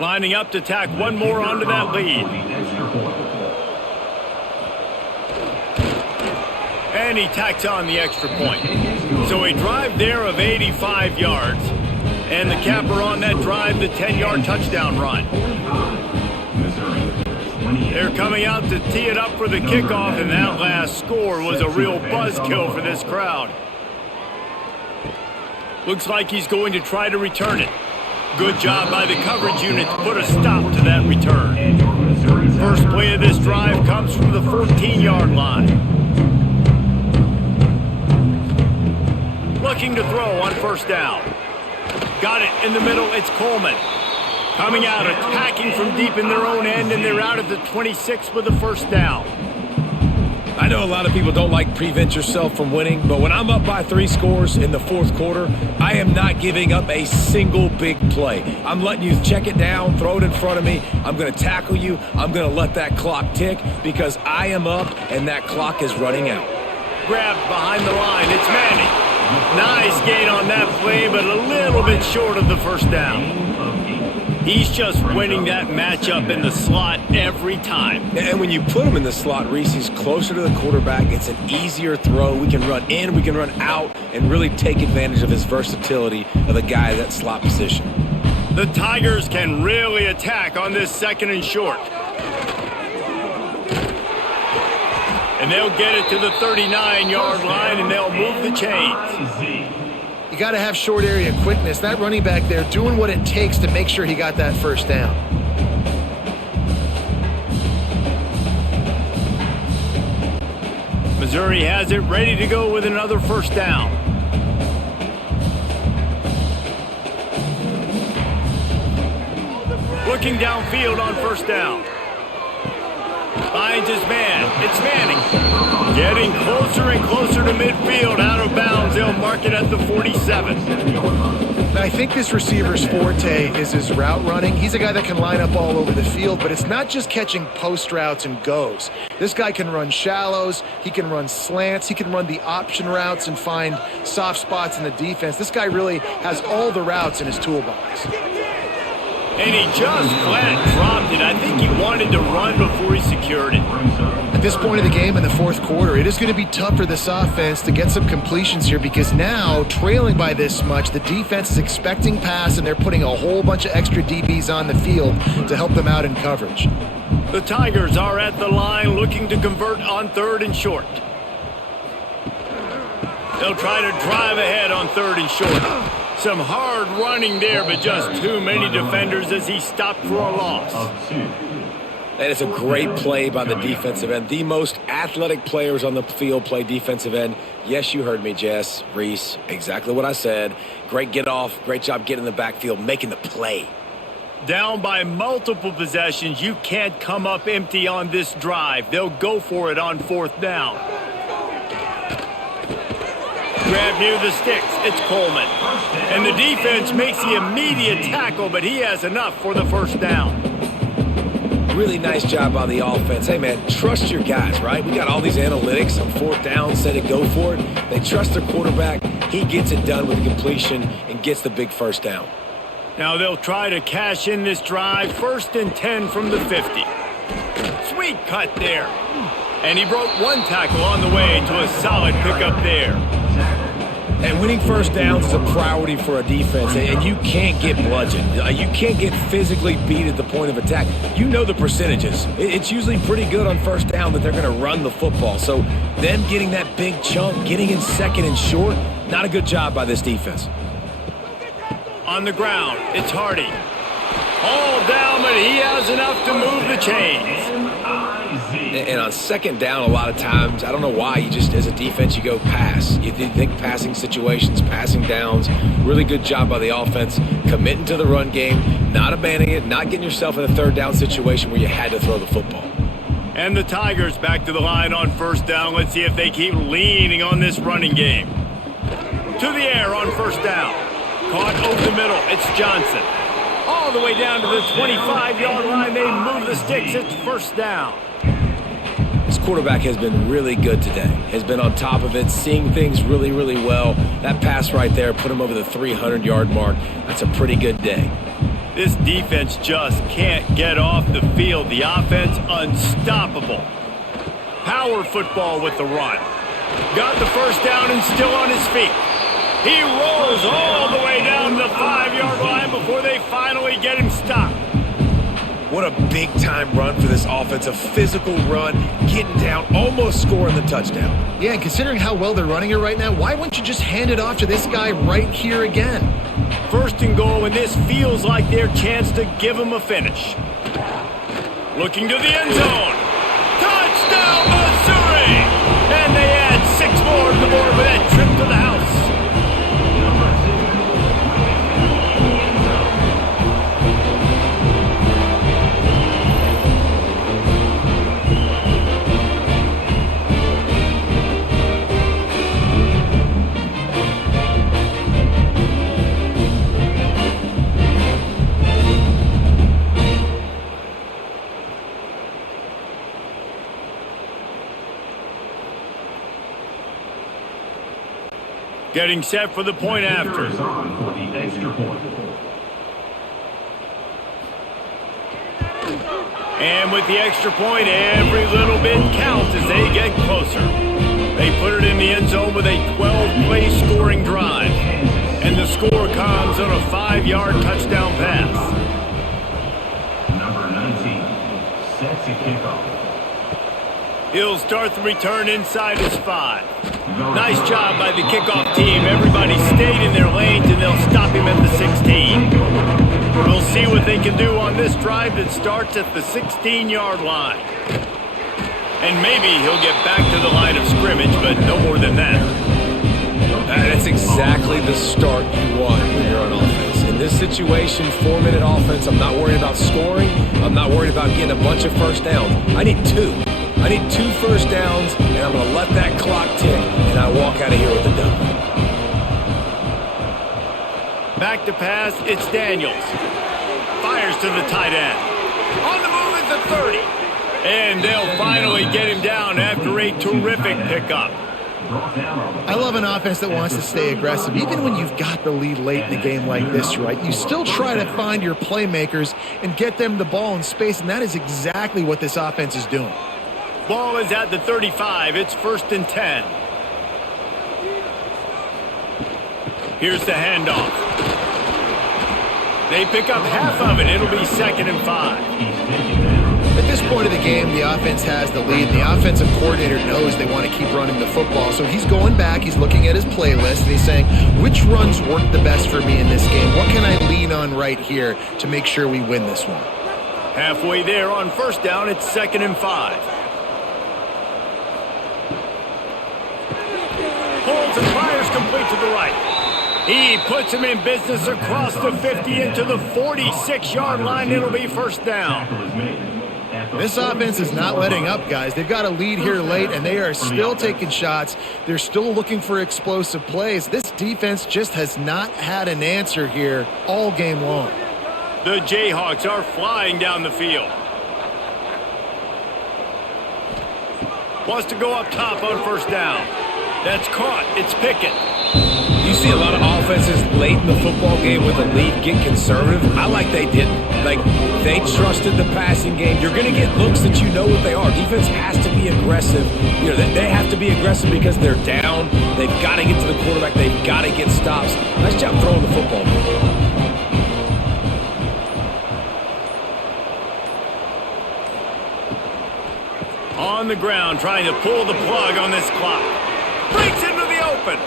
Lining up to tack one more onto that lead. And he tacks on the extra point. So a drive there of 85 yards. And the capper on that drive, the 10-yard touchdown run. They're coming out to tee it up for the kickoff, and that last score was a real buzzkill for this crowd. Looks like he's going to try to return it. Good job by the coverage unit to put a stop to that return. First play of this drive comes from the 14-yard line. Looking to throw on first down. Got it in the middle, it's Coleman. Coming out, attacking from deep in their own end, and they're out at the 26 with the first down. I know a lot of people don't like prevent yourself from winning, but when I'm up by 3 scores in the 4th quarter, I am not giving up a single big play. I'm letting you check it down, throw it in front of me. I'm going to tackle you. I'm going to let that clock tick because I am up and that clock is running out. Grabbed behind the line, it's Manning. Nice gain on that play, but a little bit short of the first down. He's just winning that matchup in the slot every time. And when you put him in the slot, Reese, he's closer to the quarterback. It's an easier throw. We can run in, we can run out, and really take advantage of his versatility of the guy at that slot position. The Tigers can really attack on this 2nd and short. And they'll get it to the 39-yard line, and they'll move the chains. You got to have short area quickness. That running back there doing what it takes to make sure he got that first down. Missouri has it ready to go with another first down. Looking downfield on first down. Finds his man. It's Manning. Getting closer and closer to midfield. Out of bounds. They'll mark it at the 47. Now, I think this receiver's forte is his route running. He's a guy that can line up all over the field, but it's not just catching post routes and goes. This guy can run shallows. He can run slants. He can run the option routes and find soft spots in the defense. This guy really has all the routes in his toolbox. And he just flat dropped it. I think he wanted to run before he secured it. At this point of the game in the 4th quarter, it is going to be tough for this offense to get some completions here because now, trailing by this much, the defense is expecting pass and they're putting a whole bunch of extra DBs on the field to help them out in coverage. The Tigers are at the line looking to convert on 3rd and short. They'll try to drive ahead on 3rd and short. Some hard running there, but just too many defenders as he stopped for a loss. That is a great play by the defensive end. The most athletic players on the field play defensive end. Yes, you heard me, Jess, Reese, exactly what I said. Great get off, great job getting in the backfield, making the play. Down by multiple possessions, you can't come up empty on this drive. They'll go for it on 4th down. Grab near the sticks, it's Coleman. And the defense makes the immediate tackle, but he has enough for the first down. Really nice job by the offense. Hey, man, trust your guys, right? We got all these analytics on 4th down, said it, go for it. They trust their quarterback. He gets it done with the completion and gets the big first down. Now they'll try to cash in this drive. 1st and 10 from the 50. Sweet cut there. And he broke one tackle on the way to a solid pickup there. And winning first downs is a priority for a defense, and you can't get bludgeoned. You can't get physically beat at the point of attack. You know the percentages. It's usually pretty good on first down that they're going to run the football. So them getting that big chunk, getting in second and short, not a good job by this defense. On the ground, it's Hardy. All down, but he has enough to move the chains. And on second down, a lot of times, I don't know why, you just, as a defense, you go pass. You think passing situations, passing downs. Really good job by the offense, committing to the run game, not abandoning it, not getting yourself in a third down situation where you had to throw the football. And the Tigers back to the line on first down. Let's see if they keep leaning on this running game. To the air on first down. Caught over the middle. It's Johnson. All the way down to the 25-yard line. They move the sticks. It's first down. This quarterback has been really good today. Has been on top of it, seeing things really, really well. That pass right there put him over the 300-yard mark. That's a pretty good day. This defense just can't get off the field. The offense unstoppable. Power football with the run. Got the first down and still on his feet. He rolls all the way down the 5-yard line before they finally get him stopped. What a big-time run for this offense. A physical run, getting down, almost scoring the touchdown. Yeah, and considering how well they're running it right now, why wouldn't you just hand it off to this guy right here again? First and goal, and this feels like their chance to give him a finish. Looking to the end zone. Touchdown, Missouri! And they add 6 more to the board with that trip to the house. Getting set for the point after. On for the extra point. And with the extra point, every little bit counts as they get closer. They put it in the end zone with a 12-play scoring drive. And the score comes on a 5-yard touchdown pass. Number 19 sets a kickoff. He'll start the return inside his 5. Nice job by the kickoff team. Everybody stayed in their lanes, and they'll stop him at the 16. We'll see what they can do on this drive that starts at the 16-yard line. And maybe he'll get back to the line of scrimmage, but no more than that. That's exactly the start you want when you're on offense. In this situation, 4-minute offense, I'm not worried about scoring. I'm not worried about getting a bunch of first downs. I need 2. I need 2 first downs, and I'm going to let that clock tick, and I walk out of here with a dub. Back to pass, it's Daniels. Fires to the tight end. On the move at the 30. And they'll finally get him down after a terrific pickup. I love an offense that wants to stay aggressive. Even when you've got the lead late in the game like this, right? You still try to find your playmakers and get them the ball in space, and that is exactly what this offense is doing. Ball is at the 35. It's 1st and 10. Here's the handoff. They pick up half of it. It'll be 2nd and 5. At this point of the game, the offense has the lead. The offensive coordinator knows they want to keep running the football. So he's going back, he's looking at his playlist, and he's saying, which runs work the best for me in this game? What can I lean on right here to make sure we win this one? Halfway there on first down, it's 2nd and 5. Holds and fires complete to the right. He puts him in business across the 50 into the 46-yard line. It'll be first down. This offense is not letting up, guys. They've got a lead here late, and they are still taking shots. They're still looking for explosive plays. This defense just has not had an answer here all game long. The Jayhawks are flying down the field. Wants to go up top on first down. That's caught. It's Pickett. You see a lot of offenses late in the football game with a lead get conservative. I like they didn't. Like, they trusted the passing game. You're going to get looks that you know what they are. Defense has to be aggressive. You know, they have to be aggressive because they're down. They've got to get to the quarterback. They've got to get stops. Nice job throwing the football. On the ground, trying to pull the plug on this clock. Breaks into the open.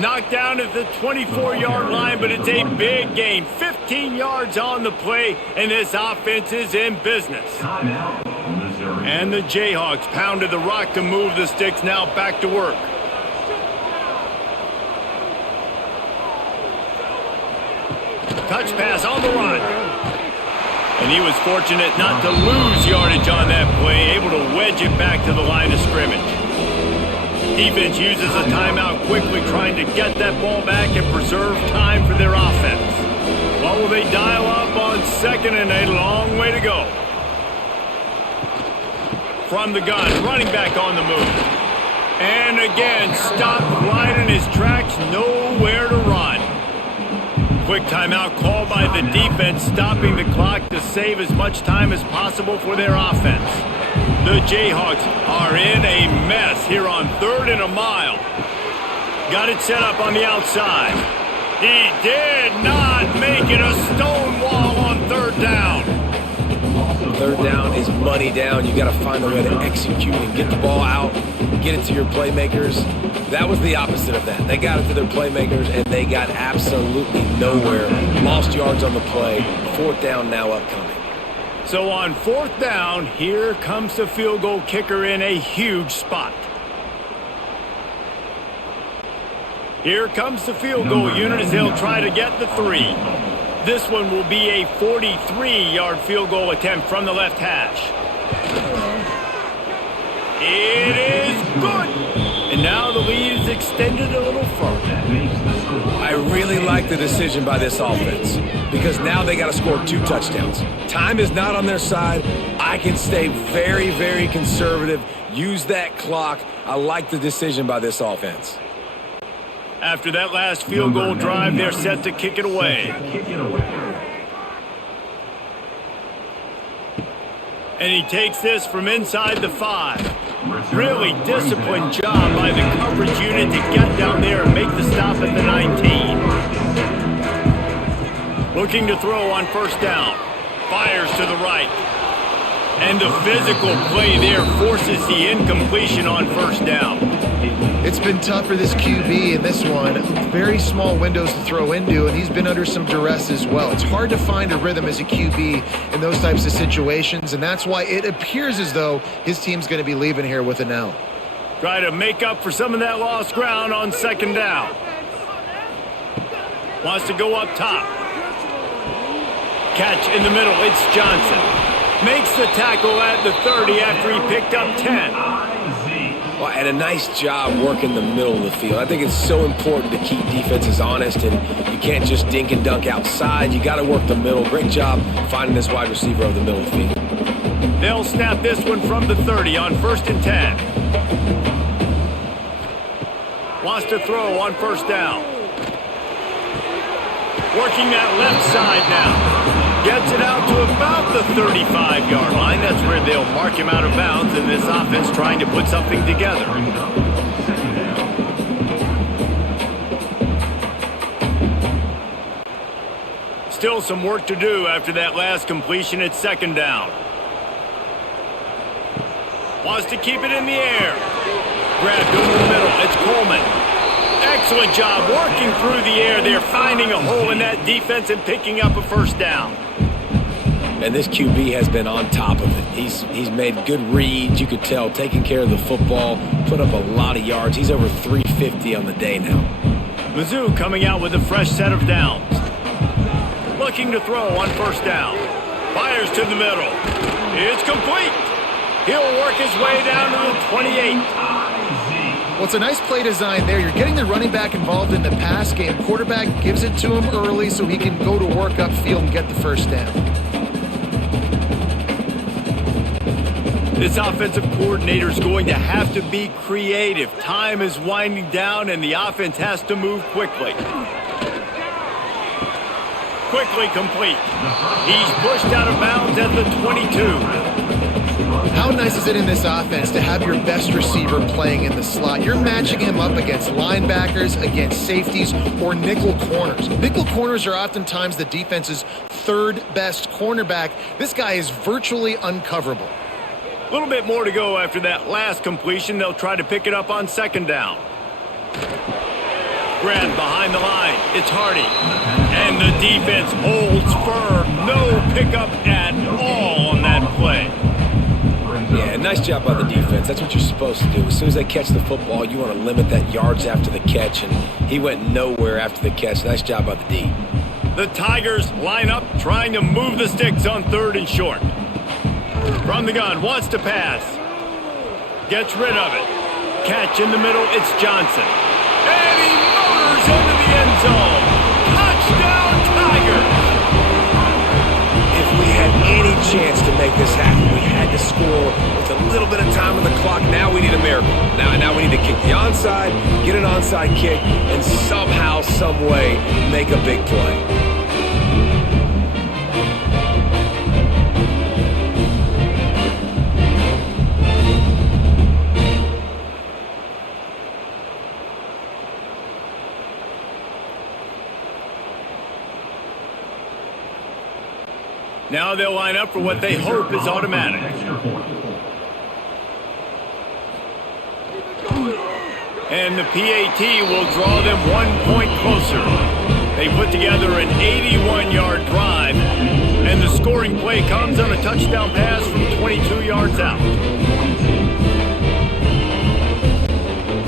Knocked down at the 24-yard line, but it's a big gain. 15 yards on the play, and this offense is in business. Timeout, Missouri. And the Jayhawks pounded the rock to move the sticks, now back to work. Touch pass on the run. And he was fortunate not to lose yardage on that play, able to wedge it back to the line of scrimmage. Defense uses a timeout quickly, trying to get that ball back and preserve time for their offense. What will they dial up on 2nd and a long way to go? From the gun, running back on the move. And again, stopped right in his tracks, nowhere to run. Quick timeout called by the defense, stopping the clock to save as much time as possible for their offense. The Jayhawks are in a mess here on 3rd and a mile. Got it set up on the outside. He did not make it a stone wall on 3rd down. 3rd down is money down. You got to find a way to execute and get the ball out, get it to your playmakers. That was the opposite of that. They got it to their playmakers, and they got absolutely nowhere. Lost yards on the play. 4th down now upcoming. So on 4th down, here comes the field goal kicker in a huge spot. Here comes the field goal unit as they'll try to get the 3. This one will be a 43-yard field goal attempt from the left hash. It is good. And now the lead is extended a little further. I really like the decision by this offense because now they got to score 2 touchdowns. Time is not on their side. I can stay very, very conservative. Use that clock. I like the decision by this offense. After that last field goal drive, they're set to kick it away. And he takes this from inside the 5. Really disciplined job by the coverage unit to get down there and make the stop at the 19. Looking to throw on 1st down. Fires to the right. And the physical play there forces the incompletion on 1st down. It's been tough for this QB in this one. Very small windows to throw into, and he's been under some duress as well. It's hard to find a rhythm as a QB in those types of situations, and that's why it appears as though his team's going to be leaving here with an L. Try to make up for some of that lost ground on 2nd down. Wants to go up top. Catch in the middle. It's Johnson. Makes the tackle at the 30 after he picked up 10. Well, and a nice job working the middle of the field. I think it's so important to keep defenses honest, and you can't just dink and dunk outside. You got to work the middle. Great job finding this wide receiver over the middle of the field. They'll snap this one from the 30 on 1st and 10. Wants to throw on 1st down. Working that left side now. Gets it out to about the 35-yard line. That's where they'll mark him out of bounds, and this offense trying to put something together. Still some work to do after that last completion at 2nd down. Wants to keep it in the air. Grabbed over the middle. It's Coleman. Excellent job working through the air. They're finding a hole in that defense and picking up a 1st down. And this QB has been on top of it. He's made good reads, you could tell, taking care of the football, put up a lot of yards. He's over 350 on the day now. Mizzou coming out with a fresh set of downs. Looking to throw on 1st down. Fires to the middle. It's complete. He'll work his way down to the 28. Well, it's a nice play design there. You're getting the running back involved in the pass game. Quarterback gives it to him early so he can go to work upfield and get the 1st down. This offensive coordinator is going to have to be creative. Time is winding down, and the offense has to move quickly. Quickly complete. He's pushed out of bounds at the 22. How nice is it in this offense to have your best receiver playing in the slot? You're matching him up against linebackers, against safeties, or nickel corners. Nickel corners are oftentimes the defense's third best cornerback. This guy is virtually uncoverable. A little bit more to go after that last completion. They'll try to pick it up on second down. Grab behind the line. It's Hardy. And the defense holds firm. No pickup at all on that play. Yeah, nice job by the defense. That's what you're supposed to do. As soon as they catch the football, you want to limit that yards after the catch, and he went nowhere after the catch. Nice job by the D. The Tigers line up, trying to move the sticks on 3rd and short. From the gun, wants to pass. Gets rid of it. Catch in the middle, it's Johnson. And he motors into the end zone. Touchdown, Tigers! If we had any chance to make this happen, we had to score with a little bit of time on the clock. Now we need a miracle. Now we need to kick the onside, get an onside kick, and somehow, some way, make a big play. Now they'll line up for what they hope is automatic. And the PAT will draw them 1 point closer. They put together an 81-yard drive, and the scoring play comes on a touchdown pass from 22 yards out.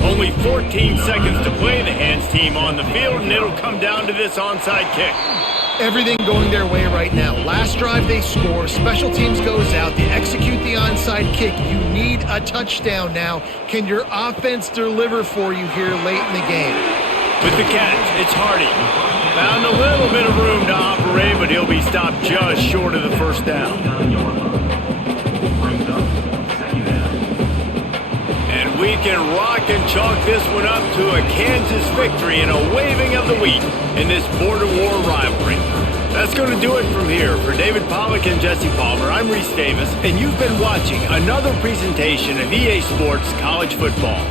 Only 14 seconds to play. The Hands team on the field, and it'll come down to this onside kick. Everything going their way right now. Last drive they score, special teams goes out, they execute the onside kick. You need a touchdown now. Can your offense deliver for you here late in the game? With the catch, it's Hardy. Found a little bit of room to operate, but he'll be stopped just short of the first down. And we can rock and chalk this one up to a Kansas victory and a waving of the wheat in this border war rivalry. That's going to do it from here. For David Pollack and Jesse Palmer, I'm Reese Davis, and you've been watching another presentation of EA Sports College Football.